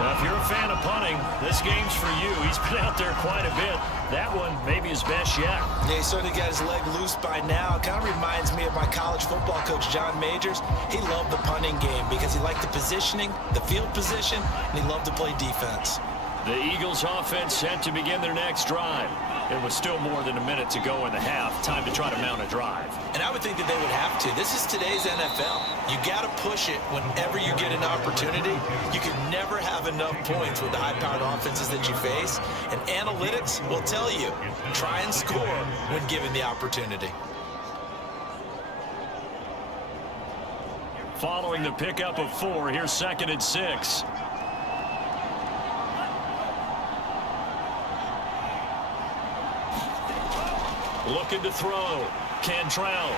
Now, if you're a fan of punting, this game's for you. He's been out there quite a bit. That one maybe his best yet. Yeah, he certainly got his leg loose by now. It kind of reminds me of my college football coach, John Majors. He loved the punting game because he liked the positioning, the field position, and he loved to play defense. The Eagles offense set to begin their next drive. It was still more than a minute to go in the half. Time to try to mount a drive. And I would think that they would have to. This is today's NFL. You got to push it whenever you get an opportunity. You can never have enough points with the high-powered offenses that you face. And analytics will tell you, try and score when given the opportunity. Following the pickup of 4, here's 2nd and 6. Looking to throw. Cantrell.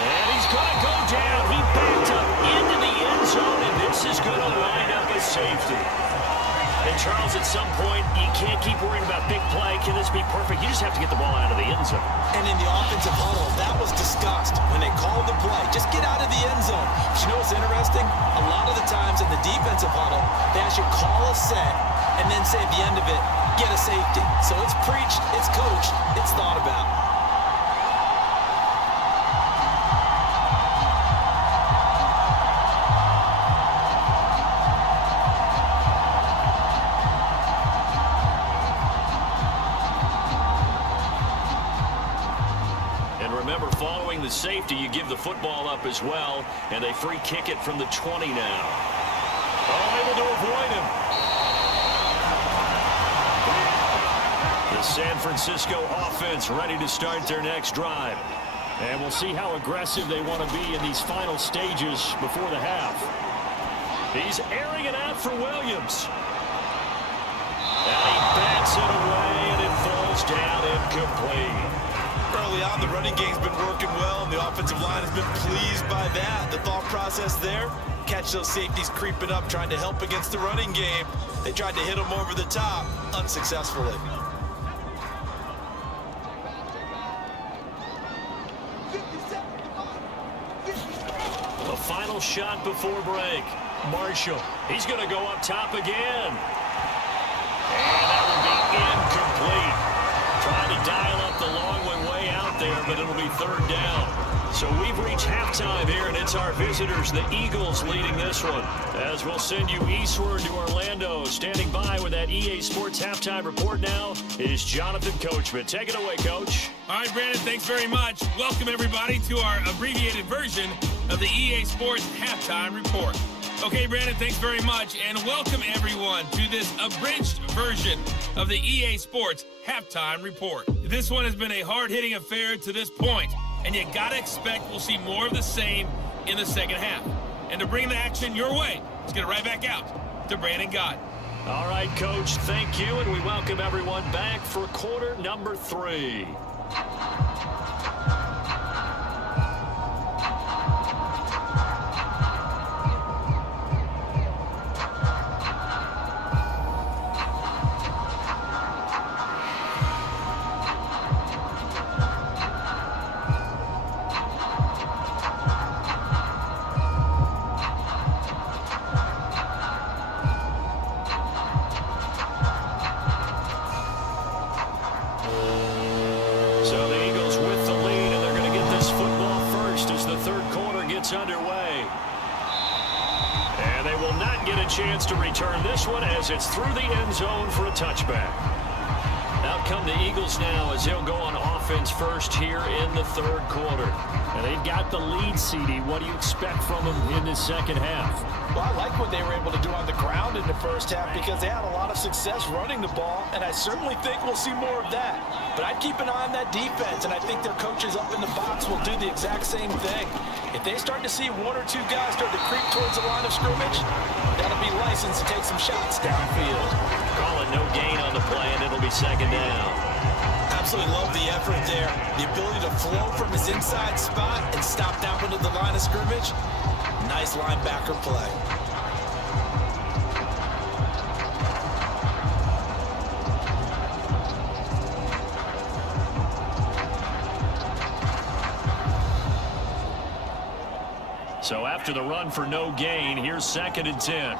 And he's going to go down. He backed up into the end zone, and this is going to line up a safety. And, Charles, at some point, you can't keep worrying about big play. Can this be perfect? You just have to get the ball out of the end zone. And in the offensive huddle, that was discussed when they called the play. Just get out of the end zone. But you know what's interesting? A lot of the times in the defensive huddle, they actually call a set and then say at the end of it, get a safety. So it's preached, it's coached, it's thought about. The safety, you give the football up as well, and they free kick it from the 20 now. Oh, able to avoid him. The San Francisco offense ready to start their next drive. And we'll see how aggressive they want to be in these final stages before the half. He's airing it out for Williams. And he bats it away, and it falls down incomplete. Early on, the running game's been working well, and the offensive line has been pleased by that. The thought process there, catch those safeties creeping up, trying to help against the running game. They tried to hit them over the top, unsuccessfully. The final shot before break. Marshall, he's going to go up top again. And that will be incomplete. Trying to dial up the long one way out there, but it'll be 3rd down. So we've reached halftime here, and it's our visitors, the Eagles, leading this one. As we'll send you eastward to Orlando. Standing by with that EA Sports halftime report now is Jonathan Coachman. Take it away, Coach. All right, Brandon, thanks very much. Welcome, everybody, to our abbreviated version of the EA Sports halftime report. Okay, Brandon, thanks very much, and welcome everyone to this abridged version of the EA Sports halftime report. This one has been a hard-hitting affair to this point, and you gotta expect we'll see more of the same in the second half. And to bring the action your way, let's get it right back out to Brandon Gott. All right, Coach, thank you, and we welcome everyone back for quarter number 3. Underway. And they will not get a chance to return this one as it's through the end zone for a touchback. Out come the Eagles now as they'll go on offense first here in the 3rd quarter. And they've got the lead, CD. What do you expect from them in this second half? Well, I like what they were able to do on the ground in the first half because they had a lot of success running the ball, and I certainly think we'll see more of that. But I'd keep an eye on that defense, and I think their coaches up in the box will do the exact same thing. If they start to see 1 or 2 guys start to creep towards the line of scrimmage, that'll be licensed to take some shots downfield. Calling no gain on the play, and it'll be 2nd down. Absolutely love the effort there. The ability to flow from his inside spot and stop down into the line of scrimmage. Nice linebacker play. So after the run for no gain, here's 2nd and 10.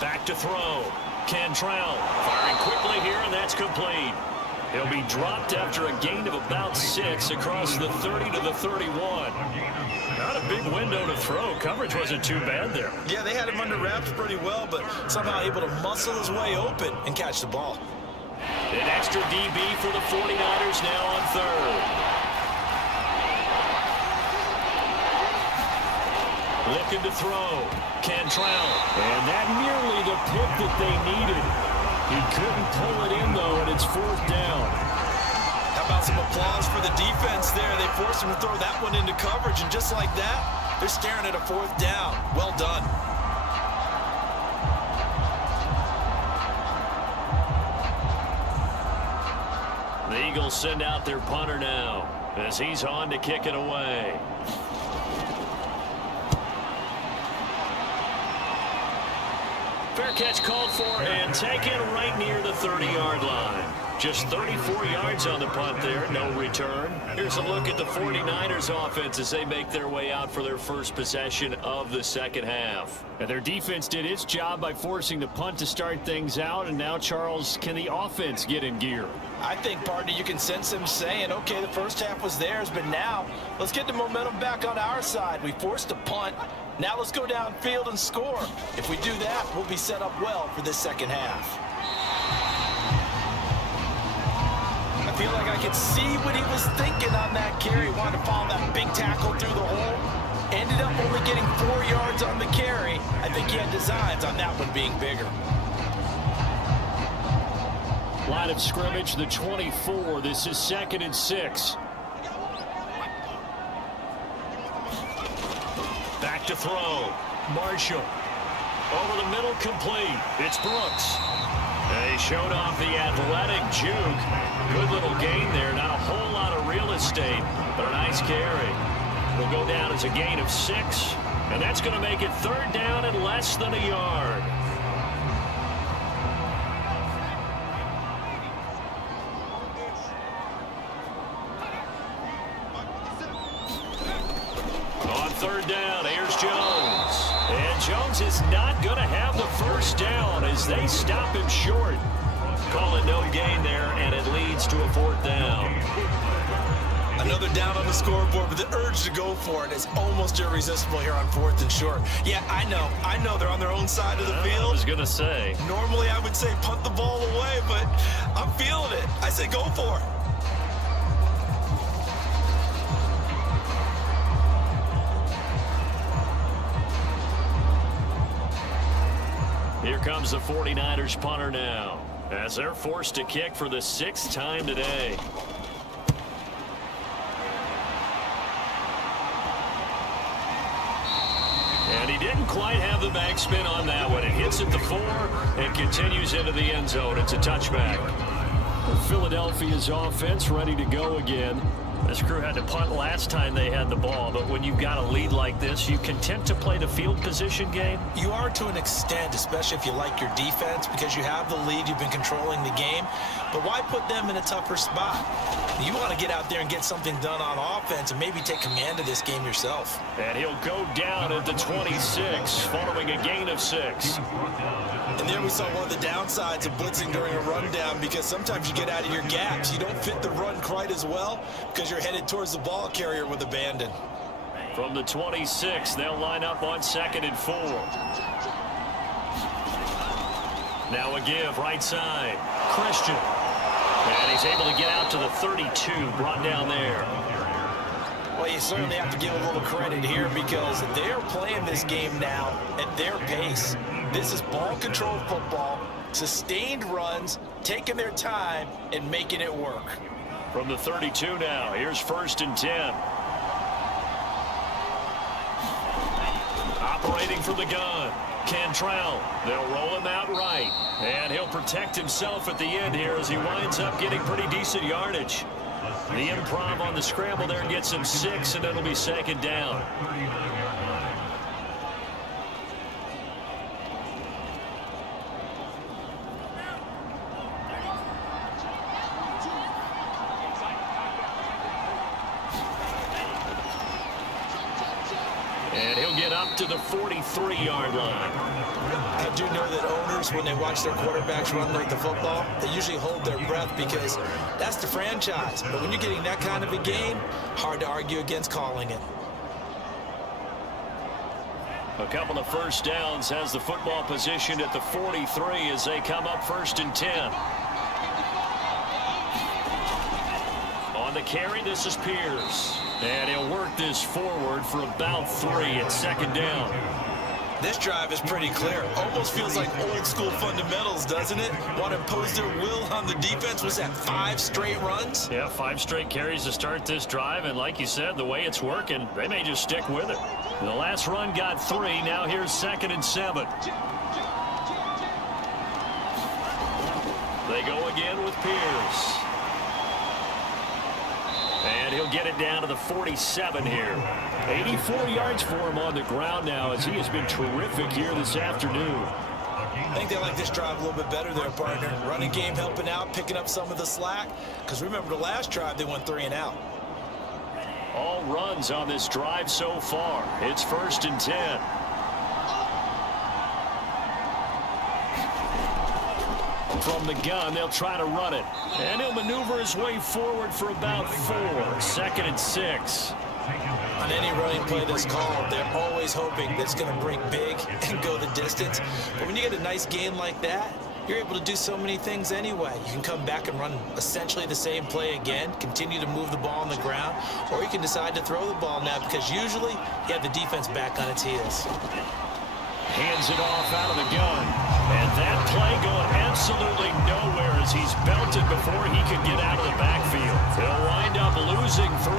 Back to throw. Cantrell firing quickly here, and that's complete. He'll be dropped after a gain of about 6 across the 30 to the 31. Not a big window to throw. Coverage wasn't too bad there. Yeah, they had him under wraps pretty well, but somehow able to muscle his way open and catch the ball. An extra DB for the 49ers now on third. Looking to throw. Cantrell. And that nearly the pick that they needed. He couldn't pull it in, though, and it's 4th down. How about some applause for the defense there? They forced him to throw that one into coverage, and just like that, they're staring at a 4th down. Well done. The Eagles send out their punter now as he's on to kick it away. Fair catch called for and taken right near the 30-yard line. Just 34 yards on the punt there, no return. Here's a look at the 49ers offense as they make their way out for their first possession of the second half. And their defense did its job by forcing the punt to start things out, and now, Charles, can the offense get in gear? I think, partner, you can sense them saying, okay, the first half was theirs, but now let's get the momentum back on our side. We forced a punt. Now let's go downfield and score. If we do that, we'll be set up well for this second half. I feel like I could see what he was thinking on that carry. Wanted to follow that big tackle through the hole. Ended up only getting 4 yards on the carry. I think he had designs on that one being bigger. Line of scrimmage, the 24. This is 2nd and 6. Back to throw. Marshall. Over the middle, complete. It's Brooks. And he showed off the athletic juke. Good little gain there. Not a whole lot of real estate, but a nice carry. Will go down as a gain of 6. And that's going to make it 3rd down and less than a yard. On 3rd down, here's Jones. And Jones is not going to have the first down as they stop him short. Call it no gain there, and it leads to a 4th down. Another down on the scoreboard, but the urge to go for it is almost irresistible here on 4th and short. Yeah, I know they're on their own side of the field. I was going to say. Normally I would say punt the ball away, but I'm feeling it. I say go for it. Here comes the 49ers punter now, as they're forced to kick for the 6th time today. And he didn't quite have the backspin on that one. It hits at the 4 and continues into the end zone. It's a touchback. Philadelphia's offense ready to go again. This crew had to punt last time they had the ball, but when you've got a lead like this, you content to play the field position game? You are to an extent, especially if you like your defense, because you have the lead, you've been controlling the game. But why put them in a tougher spot? You want to get out there and get something done on offense and maybe take command of this game yourself. And he'll go down at the 26, following a gain of 6. And there we saw one of the downsides of blitzing during a rundown, because sometimes you get out of your gaps. You don't fit the run quite as well because you're headed towards the ball carrier with abandon. From the 26, they'll line up on 2nd and 4. Now a give right side. Christian. And he's able to get out to the 32, brought down there. Well, you certainly have to give a little credit here because they're playing this game now at their pace. This is ball control football, sustained runs, taking their time and making it work. From the 32 now, here's 1st and 10. Operating from the gun, Cantrell. They'll roll him out right, and he'll protect himself at the end here as he winds up getting pretty decent yardage. The improv on the scramble there gets him 6, and it'll be 2nd down. And he'll get up to the 43-yard line. I do know that owners, when they watch their quarterbacks run like the football, they usually hold their breath because that's the franchise. But when you're getting that kind of a game, hard to argue against calling it. A couple of first downs has the football positioned at the 43 as they come up 1st and 10. On the carry, this is Pierce. And he'll work this forward for about 3 at 2nd down. This drive is pretty clear. Almost feels like old school fundamentals, doesn't it? Want to impose their will on the defense. Was that 5 straight runs? Yeah, 5 straight carries to start this drive. And like you said, the way it's working, they may just stick with it. The last run got 3. Now here's 2nd and 7. They go again with Pierce. And he'll get it down to the 47 here. 84 yards for him on the ground now as he has been terrific here this afternoon. I think they like this drive a little bit better there, partner. Running game helping out, picking up some of the slack. Because remember the last drive, they went 3 and out. All runs on this drive so far. It's 1st and 10. From the gun, they'll try to run it. And he'll maneuver his way forward for about 4. 2nd and 6. On any running play that's called, they're always hoping that it's going to break big and go the distance. But when you get a nice game like that, you're able to do so many things anyway. You can come back and run essentially the same play again, continue to move the ball on the ground, or you can decide to throw the ball now because usually you have the defense back on its heels. Hands it off out of the gun. And that play going absolutely nowhere as he's belted before he could get out of the backfield. They'll wind up losing 3.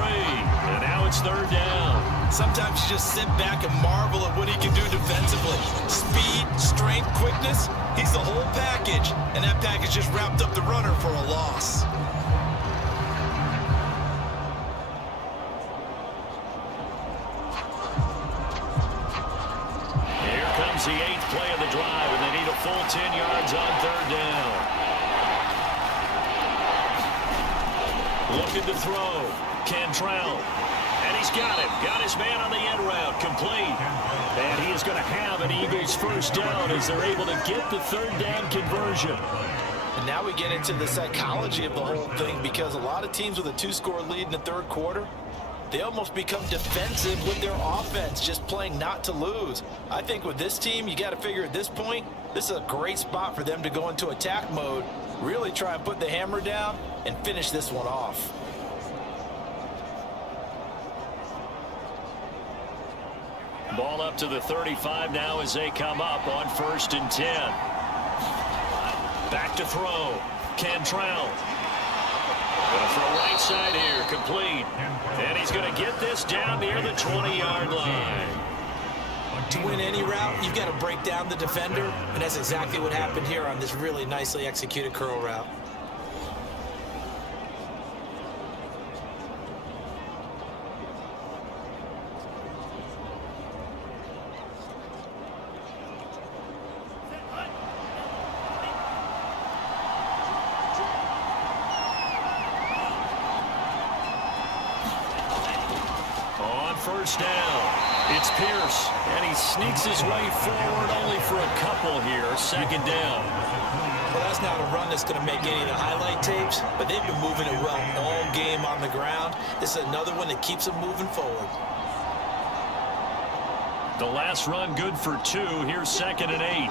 And now it's 3rd down. Sometimes you just sit back and marvel at what he can do defensively. Speed, strength, quickness, he's the whole package. And that package just wrapped up the runner for a loss. The 8th play of the drive, and they need a full 10 yards on 3rd down. Looking to throw. Cantrell. And he's got him. Got his man on the end route. Complete. And he is going to have an Eagles 1st down as they're able to get the 3rd down conversion. And now we get into the psychology of the whole thing because a lot of teams with a 2-score lead in the 3rd quarter, they almost become defensive with their offense, just playing not to lose. I think with this team, you got to figure at this point, this is a great spot for them to go into attack mode, really try and put the hammer down and finish this one off. Ball up to the 35 now as they come up on 1st and 10. Back to throw. Cantrell. Going to throw right side here, complete. And he's going to get this down near the 20-yard line. To win any route, you've got to break down the defender, and that's exactly what happened here on this really nicely executed curl route. First down. It's Pierce, and he sneaks his way forward only for a couple here. 2nd down. Well, that's not a run that's going to make any of the highlight tapes, but they've been moving it well all game on the ground. This is another one that keeps them moving forward. The last run good for 2. Here's 2nd and 8.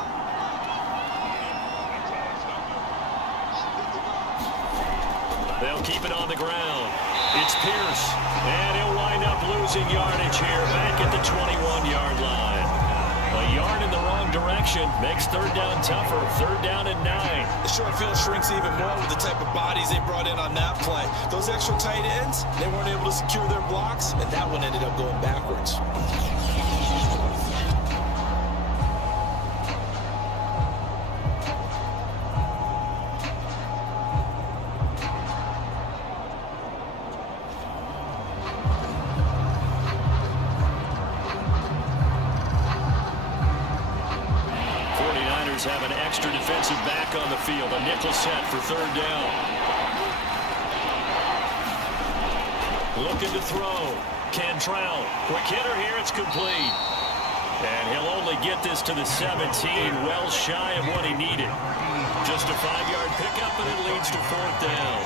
They'll keep it on the ground. It's Pierce, and he'll wind up losing yardage here back at the 21-yard line. A yard in the wrong direction makes 3rd down tougher. 3rd down and 9. The short field shrinks even more with the type of bodies they brought in on that play. Those extra tight ends, they weren't able to secure their blocks, and that one ended up going backwards. 49ers have an extra defensive back on the field. A nickel set for 3rd down. Looking to throw. Cantrell. Quick hitter here. It's complete. And he'll only get this to the 17, well shy of what he needed. Just a 5-yard pickup, and it leads to 4th down.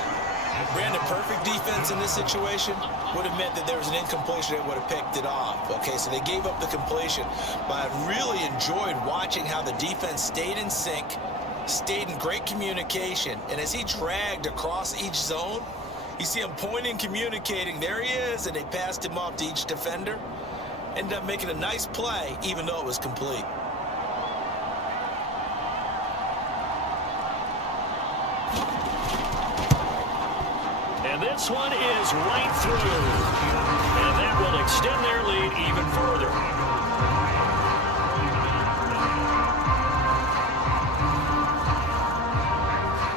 Brandon, perfect defense in this situation would have meant that there was an incompletion that would have picked it off. Okay, so they gave up the completion, but I really enjoyed watching how the defense stayed in sync, stayed in great communication, and as he dragged across each zone, you see him pointing, communicating, there he is, and they passed him off to each defender. Ended up making a nice play, even though it was complete. And this one is right through. And that will extend their lead even further.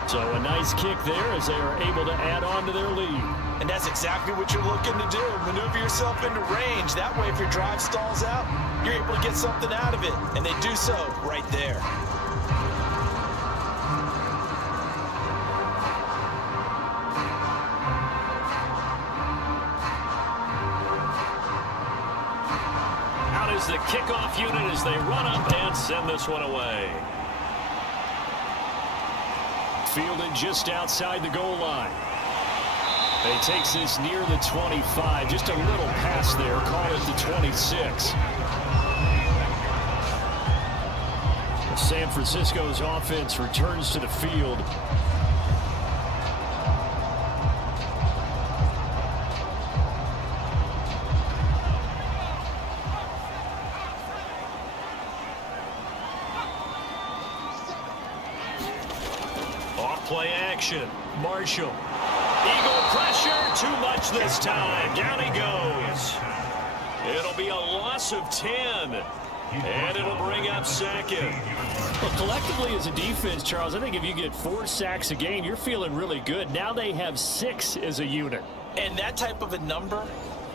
So a nice kick there as they are able to add on to their lead. And that's exactly what you're looking to do. Maneuver yourself into range. That way, if your drive stalls out, you're able to get something out of it. And they do so right there. Out is the kickoff unit as they run up and send this one away. Fielded just outside the goal line. He takes this near the 25. Just a little pass there. Call it the 26. San Francisco's offense returns to the field. Off-play action. Marshall. Eagle pressure, too much this time. Down he goes. It'll be a loss of 10. And it'll bring up second. Well, collectively as a defense, Charles, I think if you get 4 sacks a game, you're feeling really good. Now they have 6 as a unit. And that type of a number,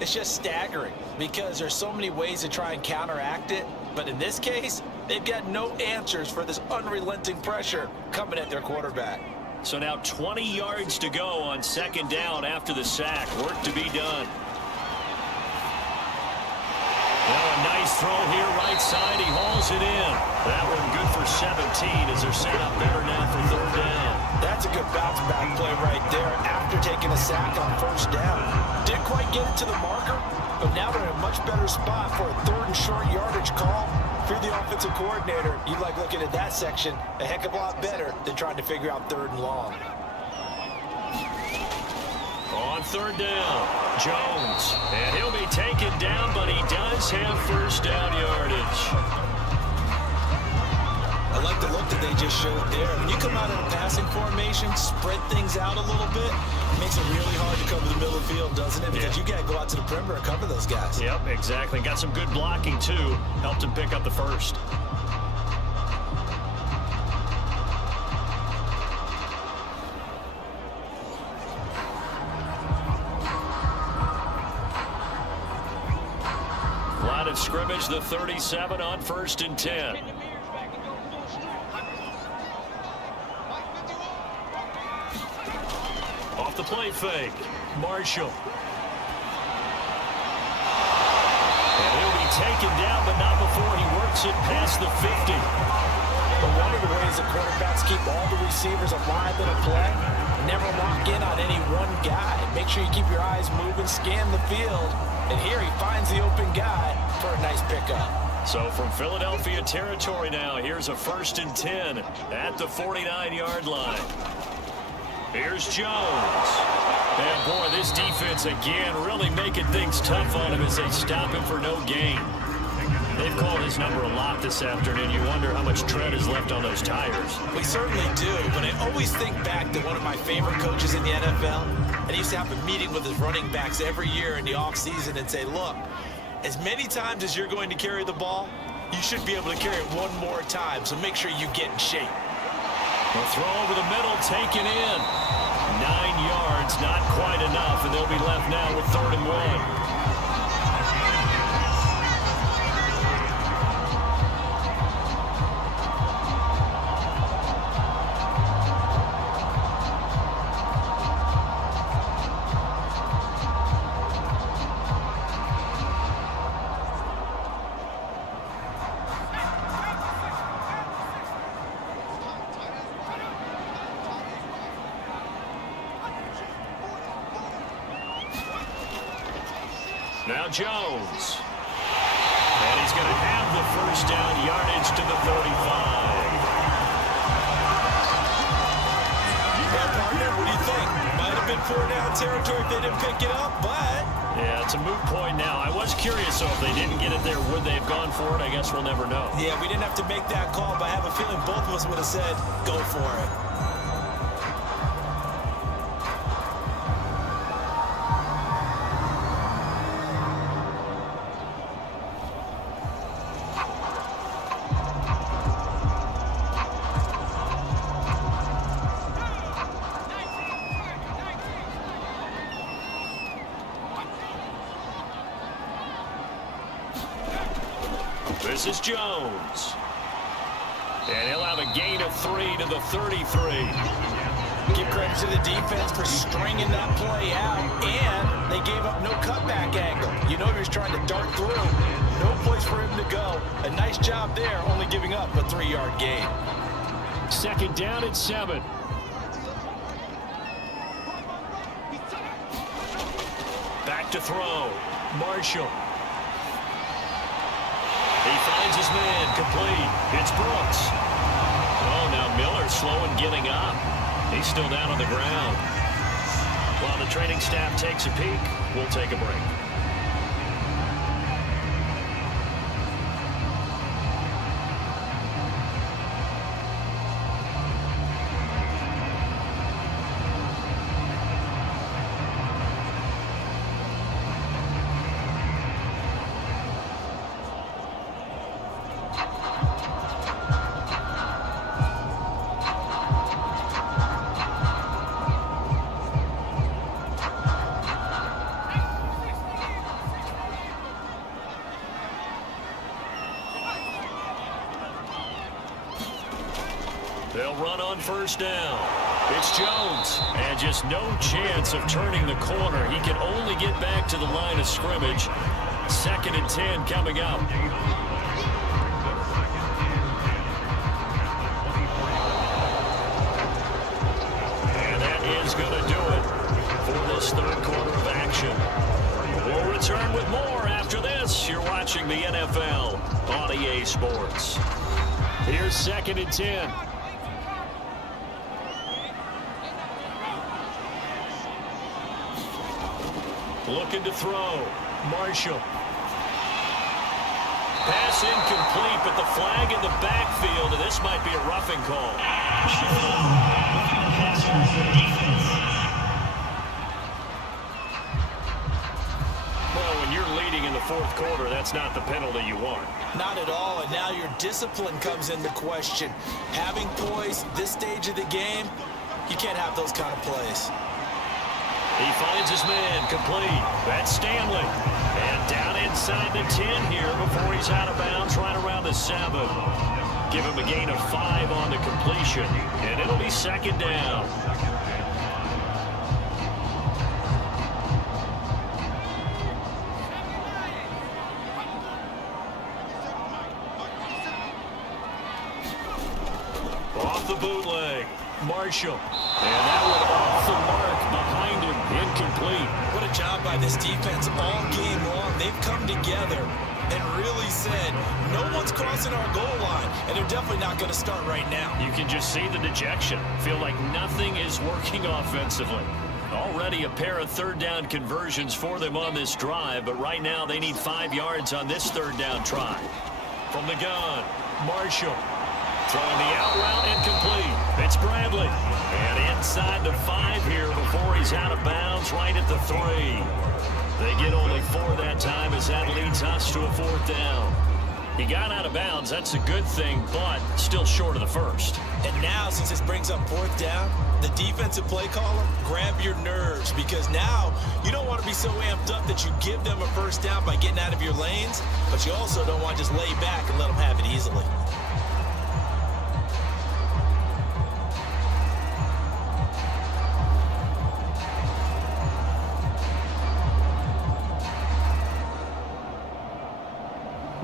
it's just staggering because there's so many ways to try and counteract it. But in this case, they've got no answers for this unrelenting pressure coming at their quarterback. So now 20 yards to go on 2nd down after the sack. Work to be done. Now a nice throw here right side. He hauls it in. That one good for 17 as they're set up better now for 3rd down. That's a good bounce back play right there after taking a sack on 1st down. Didn't quite get it to the marker, but now they're in a much better spot for a 3rd and short yardage call. If you're the offensive coordinator, you like looking at that section a heck of a lot better than trying to figure out 3rd and long. On 3rd down, Jones. And he'll be taken down, but he does have 1st down yardage. I like the look that they just showed there. When you come out in a passing formation, spread things out a little bit, it makes it really hard to cover the middle of the field, doesn't it? Because you got to go out to the perimeter and cover those guys. Yep, exactly. Got some good blocking, too. Helped him pick up the 1st. Line of scrimmage, the 37 on 1st and 10. Off the play fake, Marshall. And he'll be taken down, but not before he works it past the 50. But one of the ways that quarterbacks keep all the receivers alive in a play, never lock in on any one guy. Make sure you keep your eyes moving, scan the field. And here he finds the open guy for a nice pickup. So from Philadelphia territory now, here's a 1st and 10 at the 49-yard line. Here's Jones. And boy, this defense again really making things tough on him as they stop him for no gain. They've called his number a lot this afternoon. You wonder how much tread is left on those tires. We certainly do, but I always think back to one of my favorite coaches in the NFL. And he used to have a meeting with his running backs every year in the offseason and say, look, as many times as you're going to carry the ball, you should be able to carry it one more time, so make sure you get in shape. The throw over the middle, taken in. 9 yards, not quite enough, and they'll be left now with 3rd and 1. Now Jones. And he's going to have the first down, yardage to the 35. Well, partner, what do you think? Might have been 4-down territory if they didn't pick it up, but... Yeah, it's a moot point now. I was curious, so if they didn't get it there, would they have gone for it? I guess we'll never know. Yeah, we didn't have to make that call, but I have a feeling both of us would have said, go for it. This is Jones. And he'll have a gain of 3 to the 33. Give credit to the defense for stringing that play out, and they gave up no cutback angle. You know he was trying to dart through. No place for him to go. A nice job there, only giving up a 3-yard gain. Second down at 7. Back to throw. Marshall. He finds his man, complete. It's Brooks. Oh, now Miller slow in getting up. He's still down on the ground. While the training staff takes a peek, we'll take a break. They'll run on first down. It's Jones. And just no chance of turning the corner. He can only get back to the line of scrimmage. 2nd and 10 coming up. And that is going to do it for this third quarter of action. We'll return with more after this. You're watching the NFL on EA Sports. Here's 2nd and 10. Looking to throw. Marshall. Pass incomplete, but the flag in the backfield, and this might be a roughing call. Well, when you're leading in the fourth quarter, that's not the penalty you want. Not at all, and now your discipline comes into question. Having poise this stage of the game, you can't have those kind of plays. He finds his man, complete. That's Stanley. And down inside the 10 here before he's out of bounds, right around the 7. Give him a gain of 5 on the completion, and it'll be 2nd down. Off the bootleg, Marshall. And that one off the mark behind him, incomplete. What a job by this defense all game long. They've come together and really said, no one's crossing our goal line, and they're definitely not going to start right now. You can just see the dejection. Feel like nothing is working offensively. Already a pair of third down conversions for them on this drive, but right now they need 5 yards on this third down try. From the gun, Marshall. Throwing the out route, incomplete. It's Bradley. And inside the 5 here before he's out of bounds, right at the 3. They get only 4 that time as that leads us to a 4th down. He got out of bounds. That's a good thing, but still short of the first. And now, since this brings up 4th down, the defensive play caller, grab your nerves, because now you don't want to be so amped up that you give them a first down by getting out of your lanes, but you also don't want to just lay back and let them have it easily.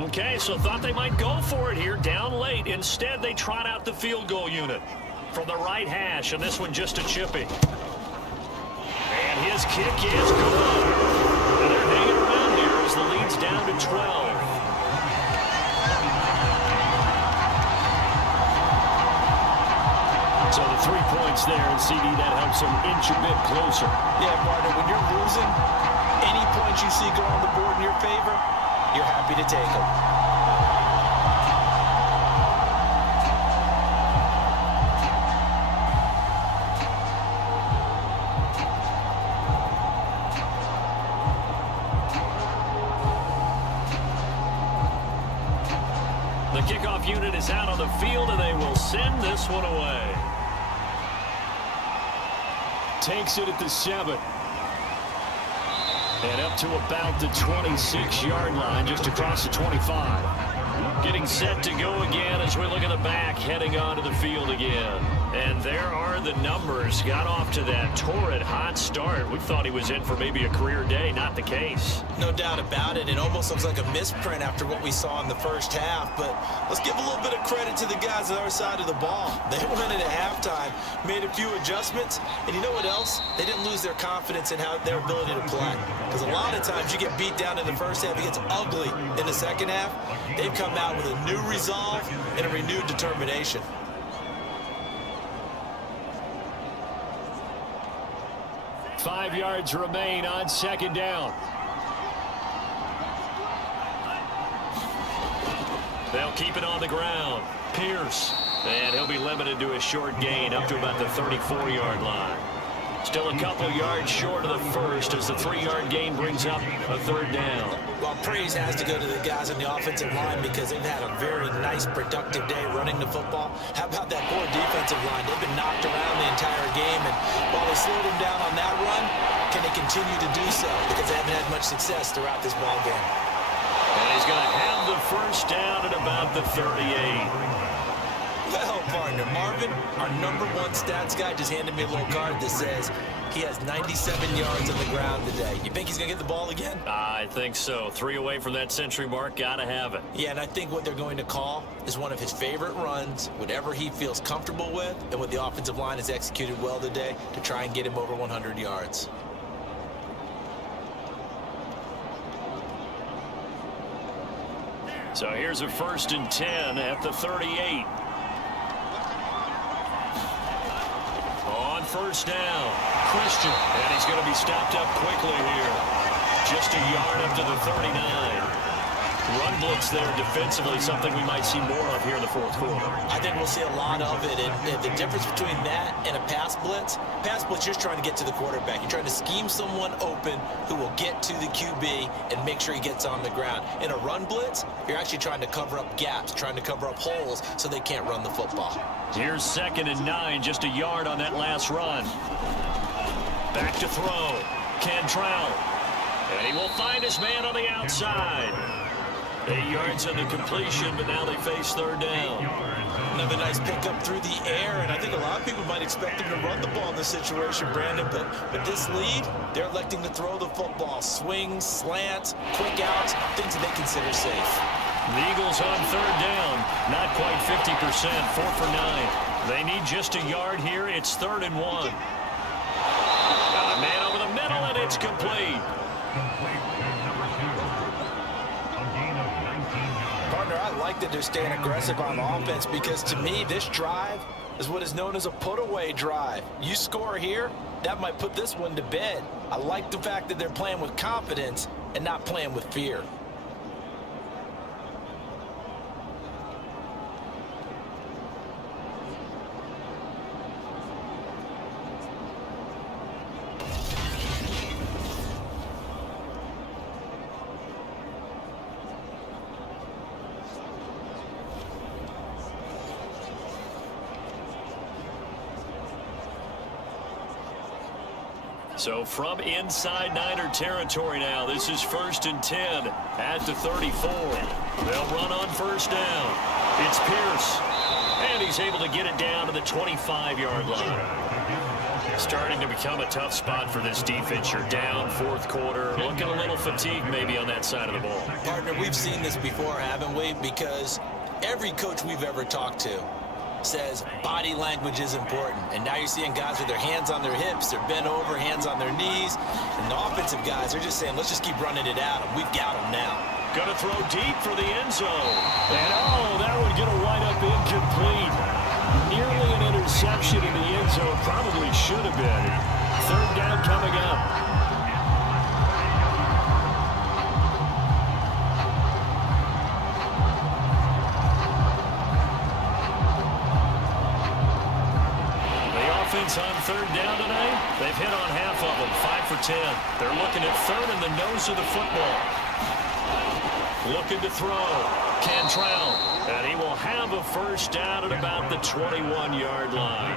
Okay, so thought they might go for it here, down late. Instead, they trot out the field goal unit from the right hash, and this one just a chippy. And his kick is good. And they're hanging around here down to 12. So the 3 points there, and CD, that helps them inch a bit closer. Yeah, partner, when you're losing, any points you see go on the board in your favor, you're happy to take them. The kickoff unit is out on the field, and they will send this one away. Takes it at the 7. And up to about the 26-yard line, just across the 25. Getting set to go again as we look at the back, heading onto the field again. And there are the numbers. Got off to that torrid hot start. We thought he was in for maybe a career day. Not the case. No doubt about it. It almost looks like a misprint after what we saw in the first half. But let's give a little bit of credit to the guys on our side of the ball. They went in at halftime, made a few adjustments, and you know what else? They didn't lose their confidence in their ability to play. Because a lot of times you get beat down in the first half, it gets ugly in the second half. They've come out with a new resolve and a renewed determination. Five yards remain on second down. They'll keep it on the ground. Pierce. And he'll be limited to a short gain up to about the 34-yard line. Still a couple yards short of the first as the 3-yard gain brings up a third down. Well, praise has to go to the guys on the offensive line because they've had a very nice, productive day running the football. How about that poor defensive line? They've been knocked around the entire game, and while they slowed them down on that run, can they continue to do so? Because they haven't had much success throughout this ball game. And he's going to have the first down at about the 38. Well, partner, Marvin, our #1 stats guy, just handed me a little card that says he has 97 yards on the ground today. You think he's going to get the ball again? I think so. 3 away from that century mark. Got to have it. Yeah, and I think what they're going to call is one of his favorite runs, whatever he feels comfortable with, and what the offensive line has executed well today to try and get him over 100 yards. So here's a 1st and 10 at the 38. On first down, Christian. And he's going to be stopped up quickly here. Just a yard up to the 39. Run blitz there defensively, something we might see more of here in the fourth quarter. I think we'll see a lot of it, and the difference between that and a pass blitz, just trying to get to the quarterback. You're trying to scheme someone open who will get to the QB and make sure he gets on the ground. In a run blitz, you're actually trying to cover up gaps, trying to cover up holes so they can't run the football. Here's 2nd and 9, just a yard on that last run. Back to throw, Cantrell. And he will find his man on the outside. 8 yards on the completion, but now they face 3rd down. Another nice pickup through the air, and I think a lot of people might expect him to run the ball in this situation, Brandon, but with this lead, they're electing to throw the football. Swings, slants, quick outs, things that they consider safe. The Eagles on 3rd down, not quite 50%, 4 for 9. They need just a yard here. It's 3rd and 1. Got a man over the middle, and it's complete. Partner, I like that they're staying aggressive on offense because to me, this drive is what is known as a put-away drive. You score here, that might put this one to bed. I like the fact that they're playing with confidence and not playing with fear. So from inside Niner territory now, this is 1st and 10 at the 34. They'll run on first down. It's Pierce. And he's able to get it down to the 25-yard line. Starting to become a tough spot for this defense. You're down 4th quarter. Looking a little fatigued maybe on that side of the ball. Partner, we've seen this before, haven't we? Because every coach we've ever talked to says body language is important. And now you're seeing guys with their hands on their hips, they're bent over, hands on their knees. And the offensive guys are just saying, let's just keep running it at them. We've got them now. Going to throw deep for the end zone. And that would get a wind-up incomplete. Nearly an interception in the end zone. Probably should have been. Third down coming up. On third down tonight, they've hit on half of them, 5 for 10. They're looking at third in the nose of the football. Looking to throw. Cantrell, and he will have a first down at about the 21-yard line.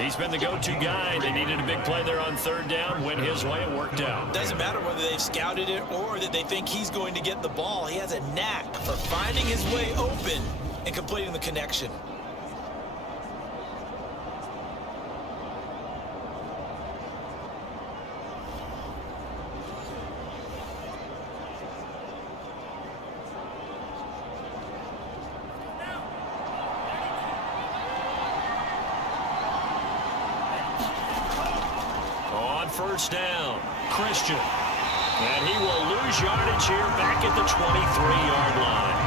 He's been the go-to guy. They needed a big play there on third down. Went his way, it worked out. Doesn't matter whether they've scouted it or that they think he's going to get the ball. He has a knack for finding his way open and completing the connection. First down, Christian. And he will lose yardage here back at the 23-yard line.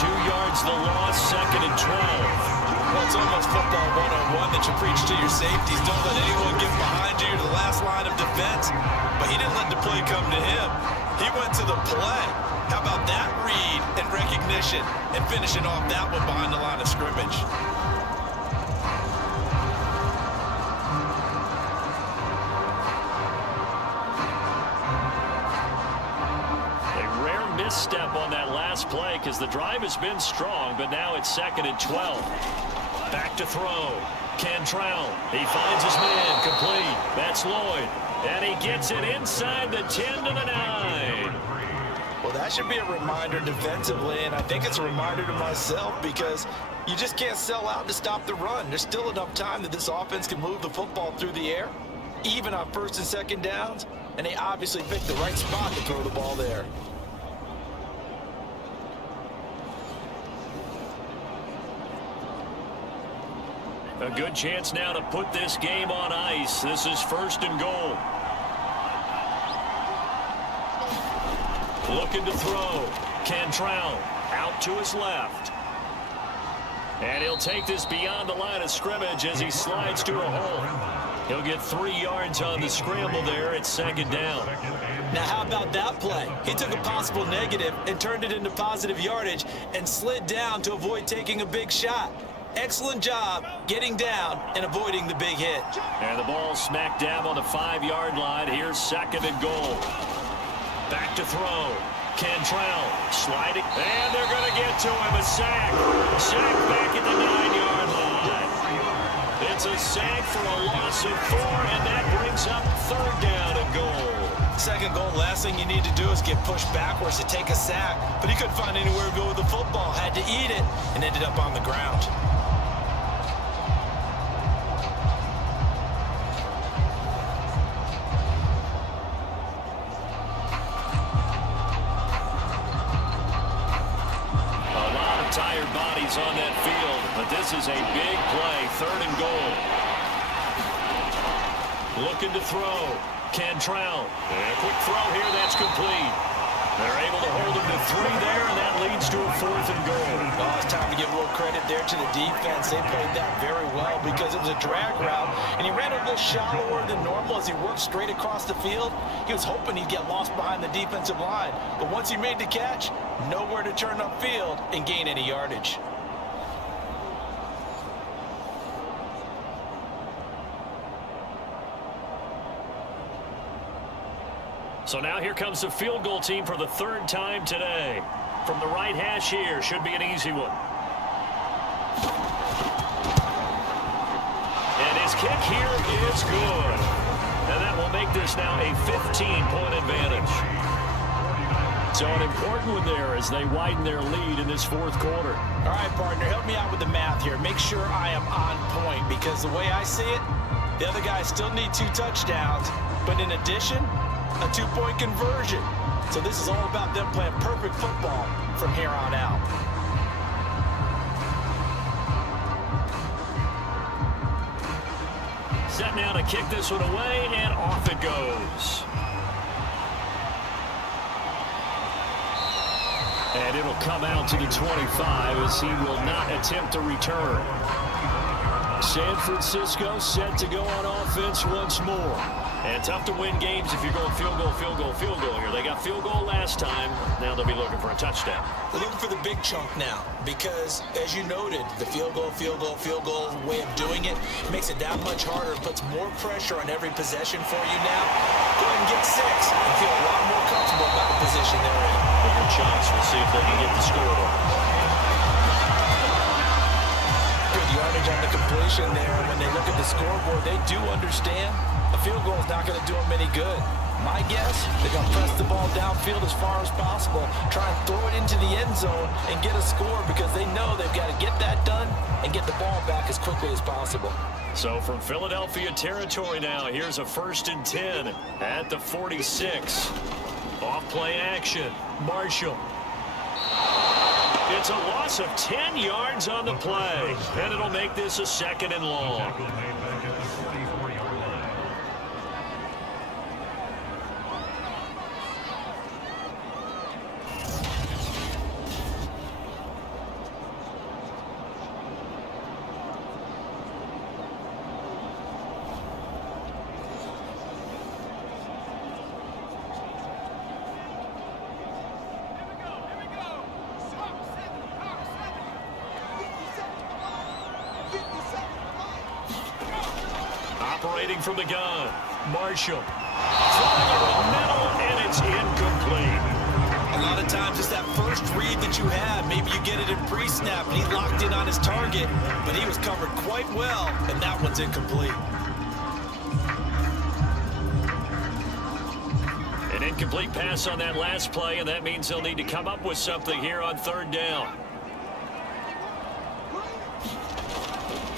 2 yards the loss, second and 12. Well, it's almost football 101 that you preach to your safeties. Don't let anyone get behind you to the last line of defense. But he didn't let the play come to him. He went to the play. How about that read and recognition and finishing off that one behind the line of scrimmage? Step on that last play because the drive has been strong, but now it's second and 12. Back to throw. Cantrell. He finds his man. Complete. That's Lloyd. And he gets it inside the 10 to the 9. Well, that should be a reminder defensively, and I think it's a reminder to myself because you just can't sell out to stop the run. There's still enough time that this offense can move the football through the air, even on first and second downs, and they obviously picked the right spot to throw the ball there. A good chance now to put this game on ice. This is first and goal. Looking to throw. Cantrell out to his left. And he'll take this beyond the line of scrimmage as he slides to a hole. He'll get 3 yards on the scramble there at second down. Now, how about that play? He took a possible negative and turned it into positive yardage and slid down to avoid taking a big shot. Excellent job getting down and avoiding the big hit. And the ball smack dab on the 5-yard line. Here's second and goal. Back to throw. Cantrell sliding. And they're going to get to him. A sack. Sack back at the 9-yard line. It's a sack for a loss of 4, and that brings up third down and goal. Second goal, last thing you need to do is get pushed backwards to take a sack. But he couldn't find anywhere to go with the football. Had to eat it and ended up on the ground. Tired bodies on that field, but this is a big play, third and goal. Looking to throw. Cantrell. And a quick throw here, that's complete. They're able to hold him to 3 there, and that leads to a fourth and goal. Oh, it's time to give a little credit there to the defense. They played that very well because it was a drag route, and he ran a little shallower than normal as he worked straight across the field. He was hoping he'd get lost behind the defensive line, but once he made the catch, nowhere to turn upfield and gain any yardage. So now here comes the field goal team for the third time today. From the right hash here, should be an easy one. And his kick here is good. And that will make this now a 15-point advantage. So an important one there as they widen their lead in this fourth quarter. All right, partner, help me out with the math here. Make sure I am on point because the way I see it, the other guys still need 2 touchdowns. But in addition, a 2-point conversion. So this is all about them playing perfect football from here on out. Set now to kick this one away, and off it goes. And it'll come out to the 25 as he will not attempt to return. San Francisco set to go on offense once more. And tough to win games if you're going field goal, field goal, field goal here. They got field goal last time. Now they'll be looking for a touchdown. They're looking for the big chunk now because, as you noted, the field goal, field goal, field goal way of doing it makes it that much harder. It puts more pressure on every possession for you now. Go ahead and get 6 and feel a lot more comfortable about the position they're in. Bigger chance. We'll see if they can get the score. Good yardage on the completion there. When they look at the scoreboard, they do understand a field goal is not going to do them any good. My guess, they're going to press the ball downfield as far as possible, try and throw it into the end zone and get a score because they know they've got to get that done and get the ball back as quickly as possible. So from Philadelphia territory now, here's a 1st and 10 at the 46. Off play action. Marshall. It's a loss of 10 yards on the play, and it'll make this a 2nd and long. Operating from the gun, Marshall. Throwing over the middle, and it's incomplete. A lot of times it's that first read that you have. Maybe you get it in pre-snap, and he locked in on his target, but he was covered quite well, and that one's incomplete. An incomplete pass on that last play, and that means they'll need to come up with something here on 3rd down.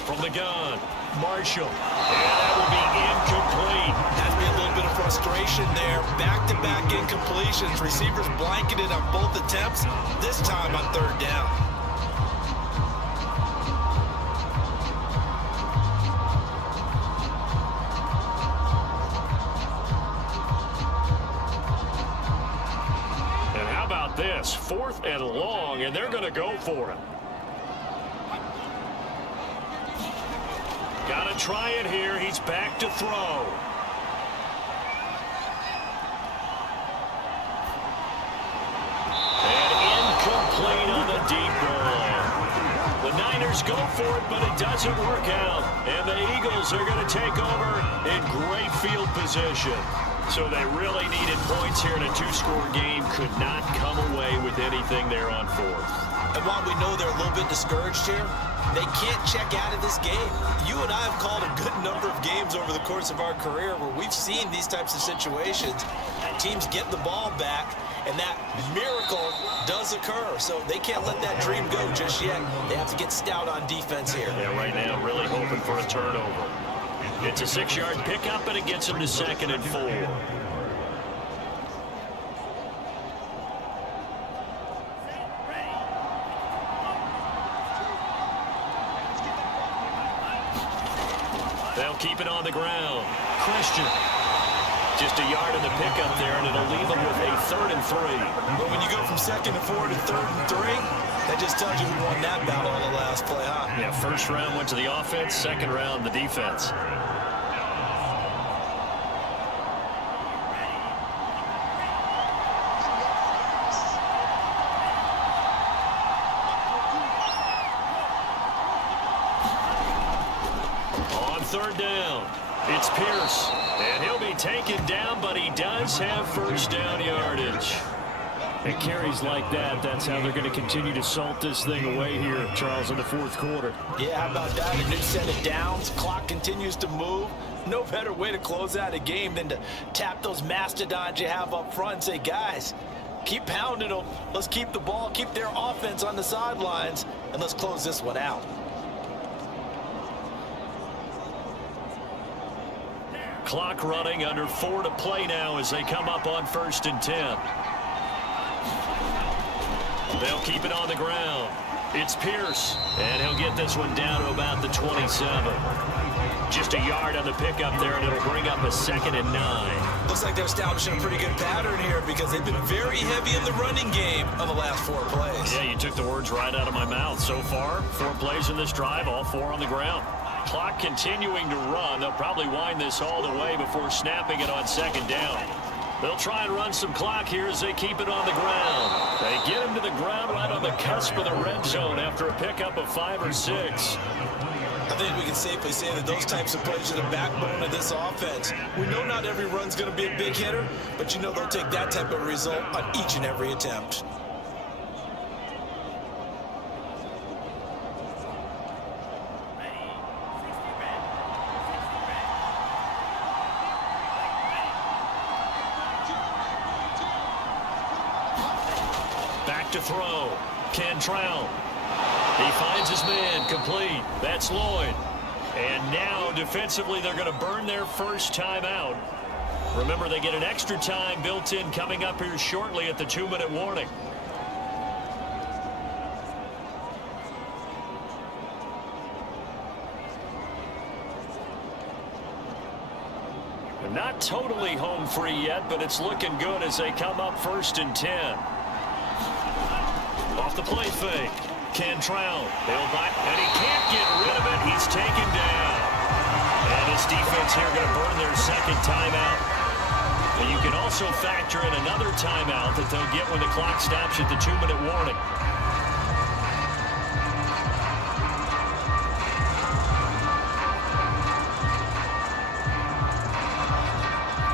From the gun, Marshall. And that will be incomplete. Has me a little bit of frustration there. Back-to-back incompletions. Receivers blanketed on both attempts, this time on 3rd down. And how about this? 4th and long, and they're going to go for it. Got to try it here. He's back to throw. And incomplete on the deep ball. The Niners go for it, but it doesn't work out. And the Eagles are going to take over in great field position. So they really needed points here in a 2-score game. Could not come away with anything there on 4th. And while we know they're a little bit discouraged here, they can't check out of this game. You and I have called a good number of games over the course of our career where we've seen these types of situations. Teams get the ball back, and that miracle does occur. So they can't let that dream go just yet. They have to get stout on defense here. Yeah, right now really hoping for a turnover. It's a 6-yard pickup, and it gets them to 2nd and 4. They'll keep it on the ground. Christian. Just a yard in the pickup there, and it'll leave them with a 3rd and 3. But when you go from 2nd and 4 to 3rd and 3, that just tells you who won that battle on the last play, huh? Yeah, 1st round went to the offense, 2nd round the defense. On 3rd down, it's Pierce, and he'll be taken down, but he does have 1st down yardage. And carries like that, that's how they're going to continue to salt this thing away here, Charles, in the 4th quarter. Yeah, how about that? A new set of downs. Clock continues to move. No better way to close out a game than to tap those mastodons you have up front and say, guys, keep pounding them. Let's keep the ball, keep their offense on the sidelines, and let's close this one out. Clock running, under 4 to play now as they come up on 1st and 10. They'll keep it on the ground. It's Pierce, and he'll get this one down to about the 27. Just a yard on the pickup there, and it'll bring up a 2nd and 9. Looks like they're establishing a pretty good pattern here because they've been very heavy in the running game on the last 4 plays. Yeah, you took the words right out of my mouth. So far, 4 plays in this drive, all 4 on the ground. Clock continuing to run. They'll probably wind this all the way before snapping it on 2nd down. They'll try and run some clock here as they keep it on the ground. They get him to the ground right on the cusp of the red zone after a pickup of 5 or 6. I think we can safely say that those types of plays are the backbone of this offense. We know not every run's going to be a big hitter, but you know they'll take that type of result on each and every attempt. Back to throw. Cantrell. He finds his man, complete. That's Lloyd. And now, defensively, they're going to burn their first timeout. Remember, they get an extra time built in coming up here shortly at the 2-minute warning. They're not totally home free yet, but it's looking good as they come up 1st and 10. Off the play fake. Cantrell, they'll buy, and he can't get rid of it. He's taken down. And this defense here going to burn their 2nd timeout. And you can also factor in another timeout that they'll get when the clock stops at the 2-minute warning.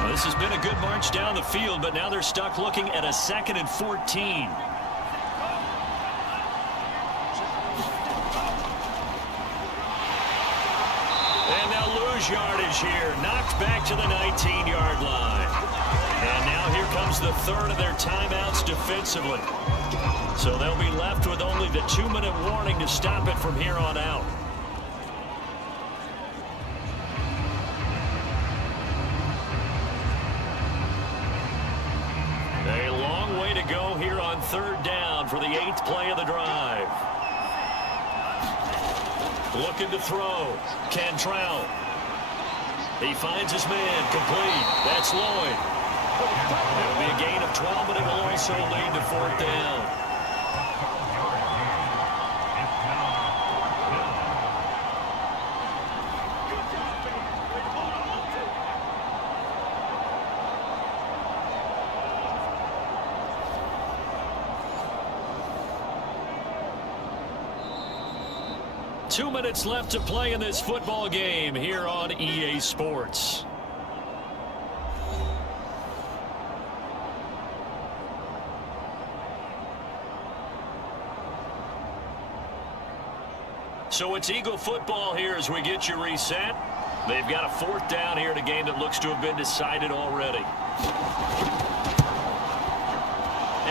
Well, this has been a good march down the field, but now they're stuck looking at a 2nd and 14. Yardage here, knocked back to the 19-yard line. And now here comes the 3rd of their timeouts defensively. So they'll be left with only the 2-minute warning to stop it from here on out. A long way to go here on 3rd down for the 8th play of the drive. Looking to throw. Cantrell. He finds his man, complete. That's Lloyd. It'll be a gain of 12, but it will also lead to 4th down. Two minutes left to play in this football game here on EA Sports. So it's Eagle football here as we get you reset. They've got a 4th down here in a game that looks to have been decided already.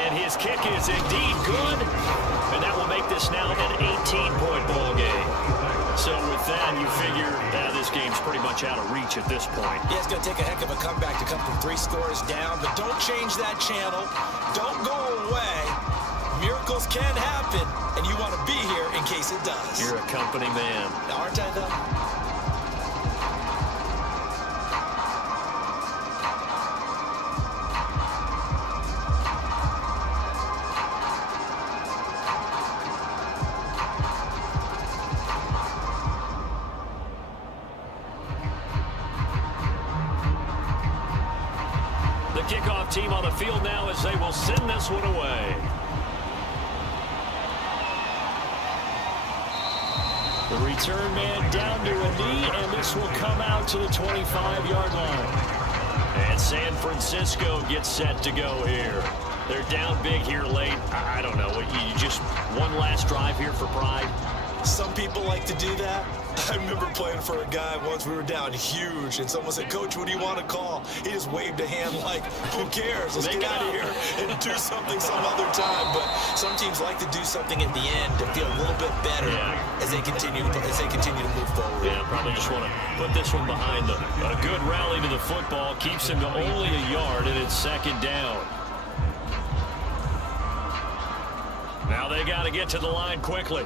And his kick is indeed good. And that will make this now an 18-point ball game. So with that, you figure that this game's pretty much out of reach at this point. Yeah, it's going to take a heck of a comeback to come from 3 scores down. But don't change that channel. Don't go away. Miracles can happen, and you want to be here in case it does. You're a company man. Aren't I, though? Kickoff team on the field now as they will send this one away. The return man down to a knee, and this will come out to the 25-yard line. And San Francisco gets set to go here. They're down big here late. I don't know. You just one last drive here for pride? Some people like to do that. I remember playing for a guy once. We were down huge, and someone said, "Coach, what do you want to call?" He just waved a hand like, "Who cares? Let's get out of here and do something some other time." But some teams like to do something at the end to feel a little bit better as they continue to move forward. Yeah, probably just want to put this one behind them. A good rally to the football keeps him to only a yard, and it's 2nd down. Now they got to get to the line quickly.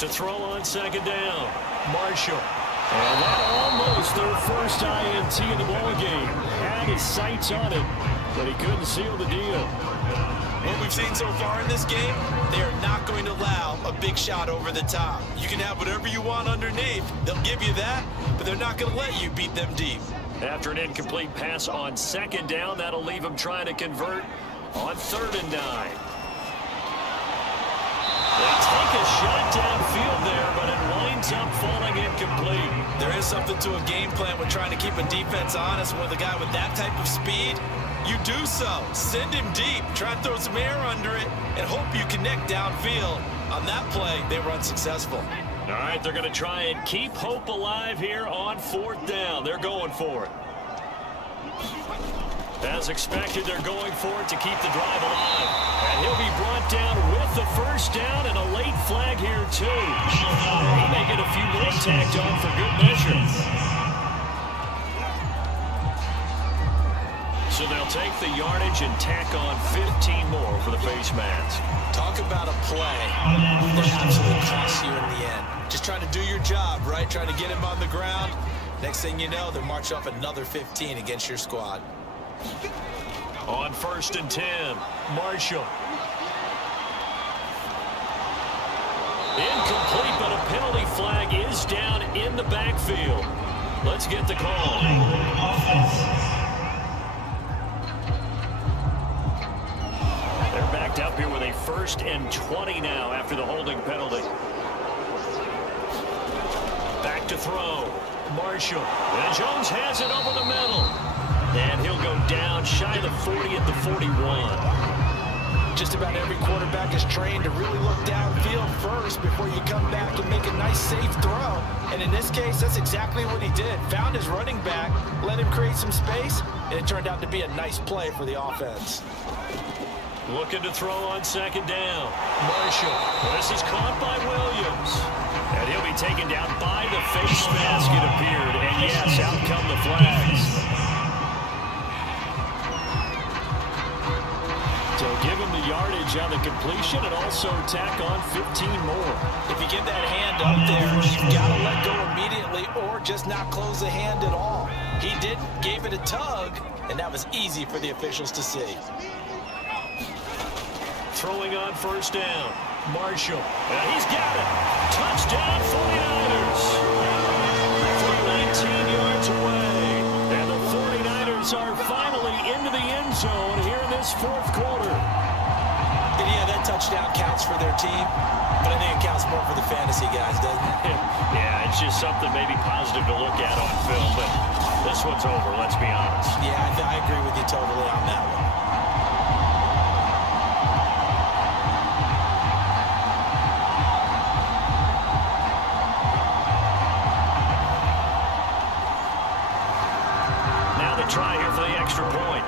To throw on second down, Marshall. And that almost their first INT in the ballgame. Had his sights on it, but he couldn't seal the deal. What we've seen so far in this game, they are not going to allow a big shot over the top. You can have whatever you want underneath. They'll give you that, but they're not going to let you beat them deep. After an incomplete pass on second down, that'll leave him trying to convert on 3rd and 9. They take a shot downfield there, but it winds up falling incomplete. There is something to a game plan with trying to keep a defense honest with a guy with that type of speed. You do so. Send him deep. Try and throw some air under it and hope you connect downfield. On that play, they were unsuccessful. All right, they're going to try and keep hope alive here on 4th down. They're going for it. As expected, they're going for it to keep the drive alive. And he'll be brought down with the first down and a late flag here, too. He may get a few more tacked on for good measure. So they'll take the yardage and tack on 15 more for the face mask. Talk about a play that absolutely costs you in the end. Just trying to do your job, right? Trying to get him on the ground. Next thing you know, they'll march off another 15 against your squad. On 1st and 10, Marshall. Incomplete, but a penalty flag is down in the backfield. Let's get the call. They're backed up here with a 1st and 20 now after the holding penalty. Back to throw. Marshall. And Jones has it over the middle. And he'll go down shy of the 40 at the 41. Just about every quarterback is trained to really look downfield first before you come back and make a nice, safe throw. And in this case, that's exactly what he did. Found his running back, let him create some space, and it turned out to be a nice play for the offense. Looking to throw on second down. Marshall. This is caught by Williams. And he'll be taken down by the face mask, it appeared. And yes, out come the flags. So give him the yardage on the completion and also tack on 15 more. If you get that hand up there, you've got to let go immediately or just not close the hand at all. He didn't, gave it a tug, and that was easy for the officials to see. Throwing on 1st down. Marshall. And he's got it. Touchdown 49ers. From 19 yards away. And the 49ers are finally into the end zone here in this 4th quarter. And yeah, that touchdown counts for their team, but I think it counts more for the fantasy guys, doesn't it? Yeah, it's just something maybe positive to look at on film, but this one's over, let's be honest. Yeah, I agree with you totally on that one. Try here for the extra point.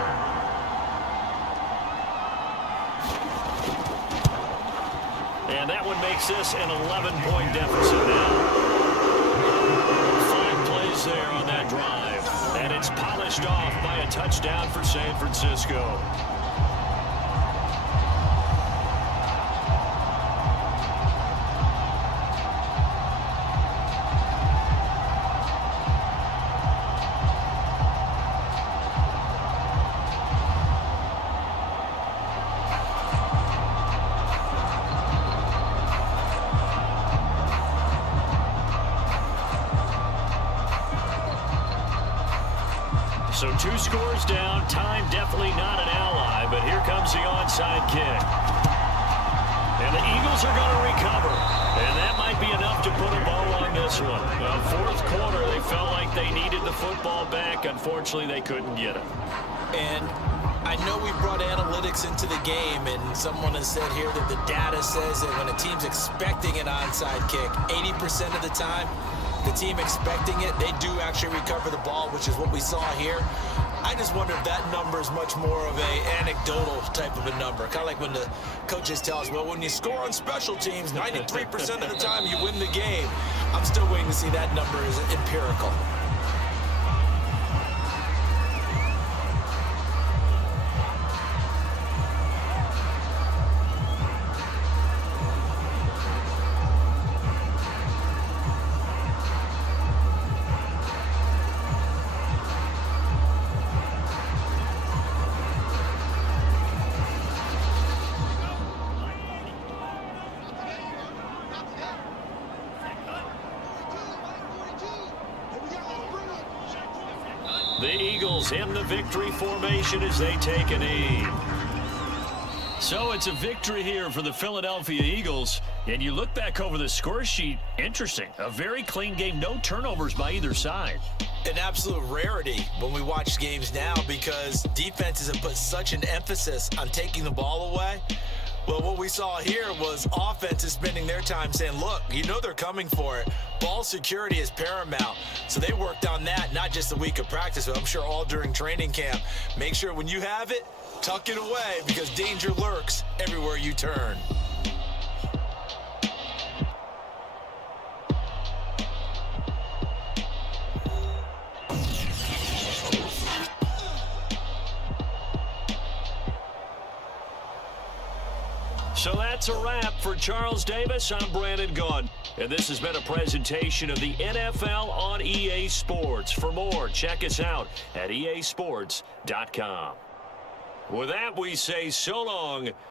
And that one makes this an 11-point deficit now. 5 plays there on that drive. And it's polished off by a touchdown for San Francisco. So 2 scores down. Time definitely not an ally, but here comes the onside kick. And the Eagles are going to recover. And that might be enough to put a bow on this one. 4th quarter, they felt like they needed the football back. Unfortunately, they couldn't get it. And I know we brought analytics into the game, and someone has said here that the data says that when a team's expecting an onside kick, 80% of the time, the team expecting it, they do actually recover the ball, which is what we saw here. I just wonder if that number is much more of a anecdotal type of a number. Kind of like when the coaches tell us, well, when you score on special teams, 93% of the time you win the game. I'm still waiting to see that number is empirical. Eagles in the victory formation as they take a knee. So it's a victory here for the Philadelphia Eagles. And you look back over the score sheet, interesting. A very clean game, no turnovers by either side. An absolute rarity when we watch games now because defenses have put such an emphasis on taking the ball away. Well, what we saw here was offenses spending their time saying, look, you know they're coming for it. Ball security is paramount. So they worked on that, not just a week of practice, but I'm sure all during training camp. Make sure when you have it, tuck it away because danger lurks everywhere you turn. So that's a wrap for Charles Davis. I'm Brandon Gaudin. And this has been a presentation of the NFL on EA Sports. For more, check us out at easports.com. With that, we say so long.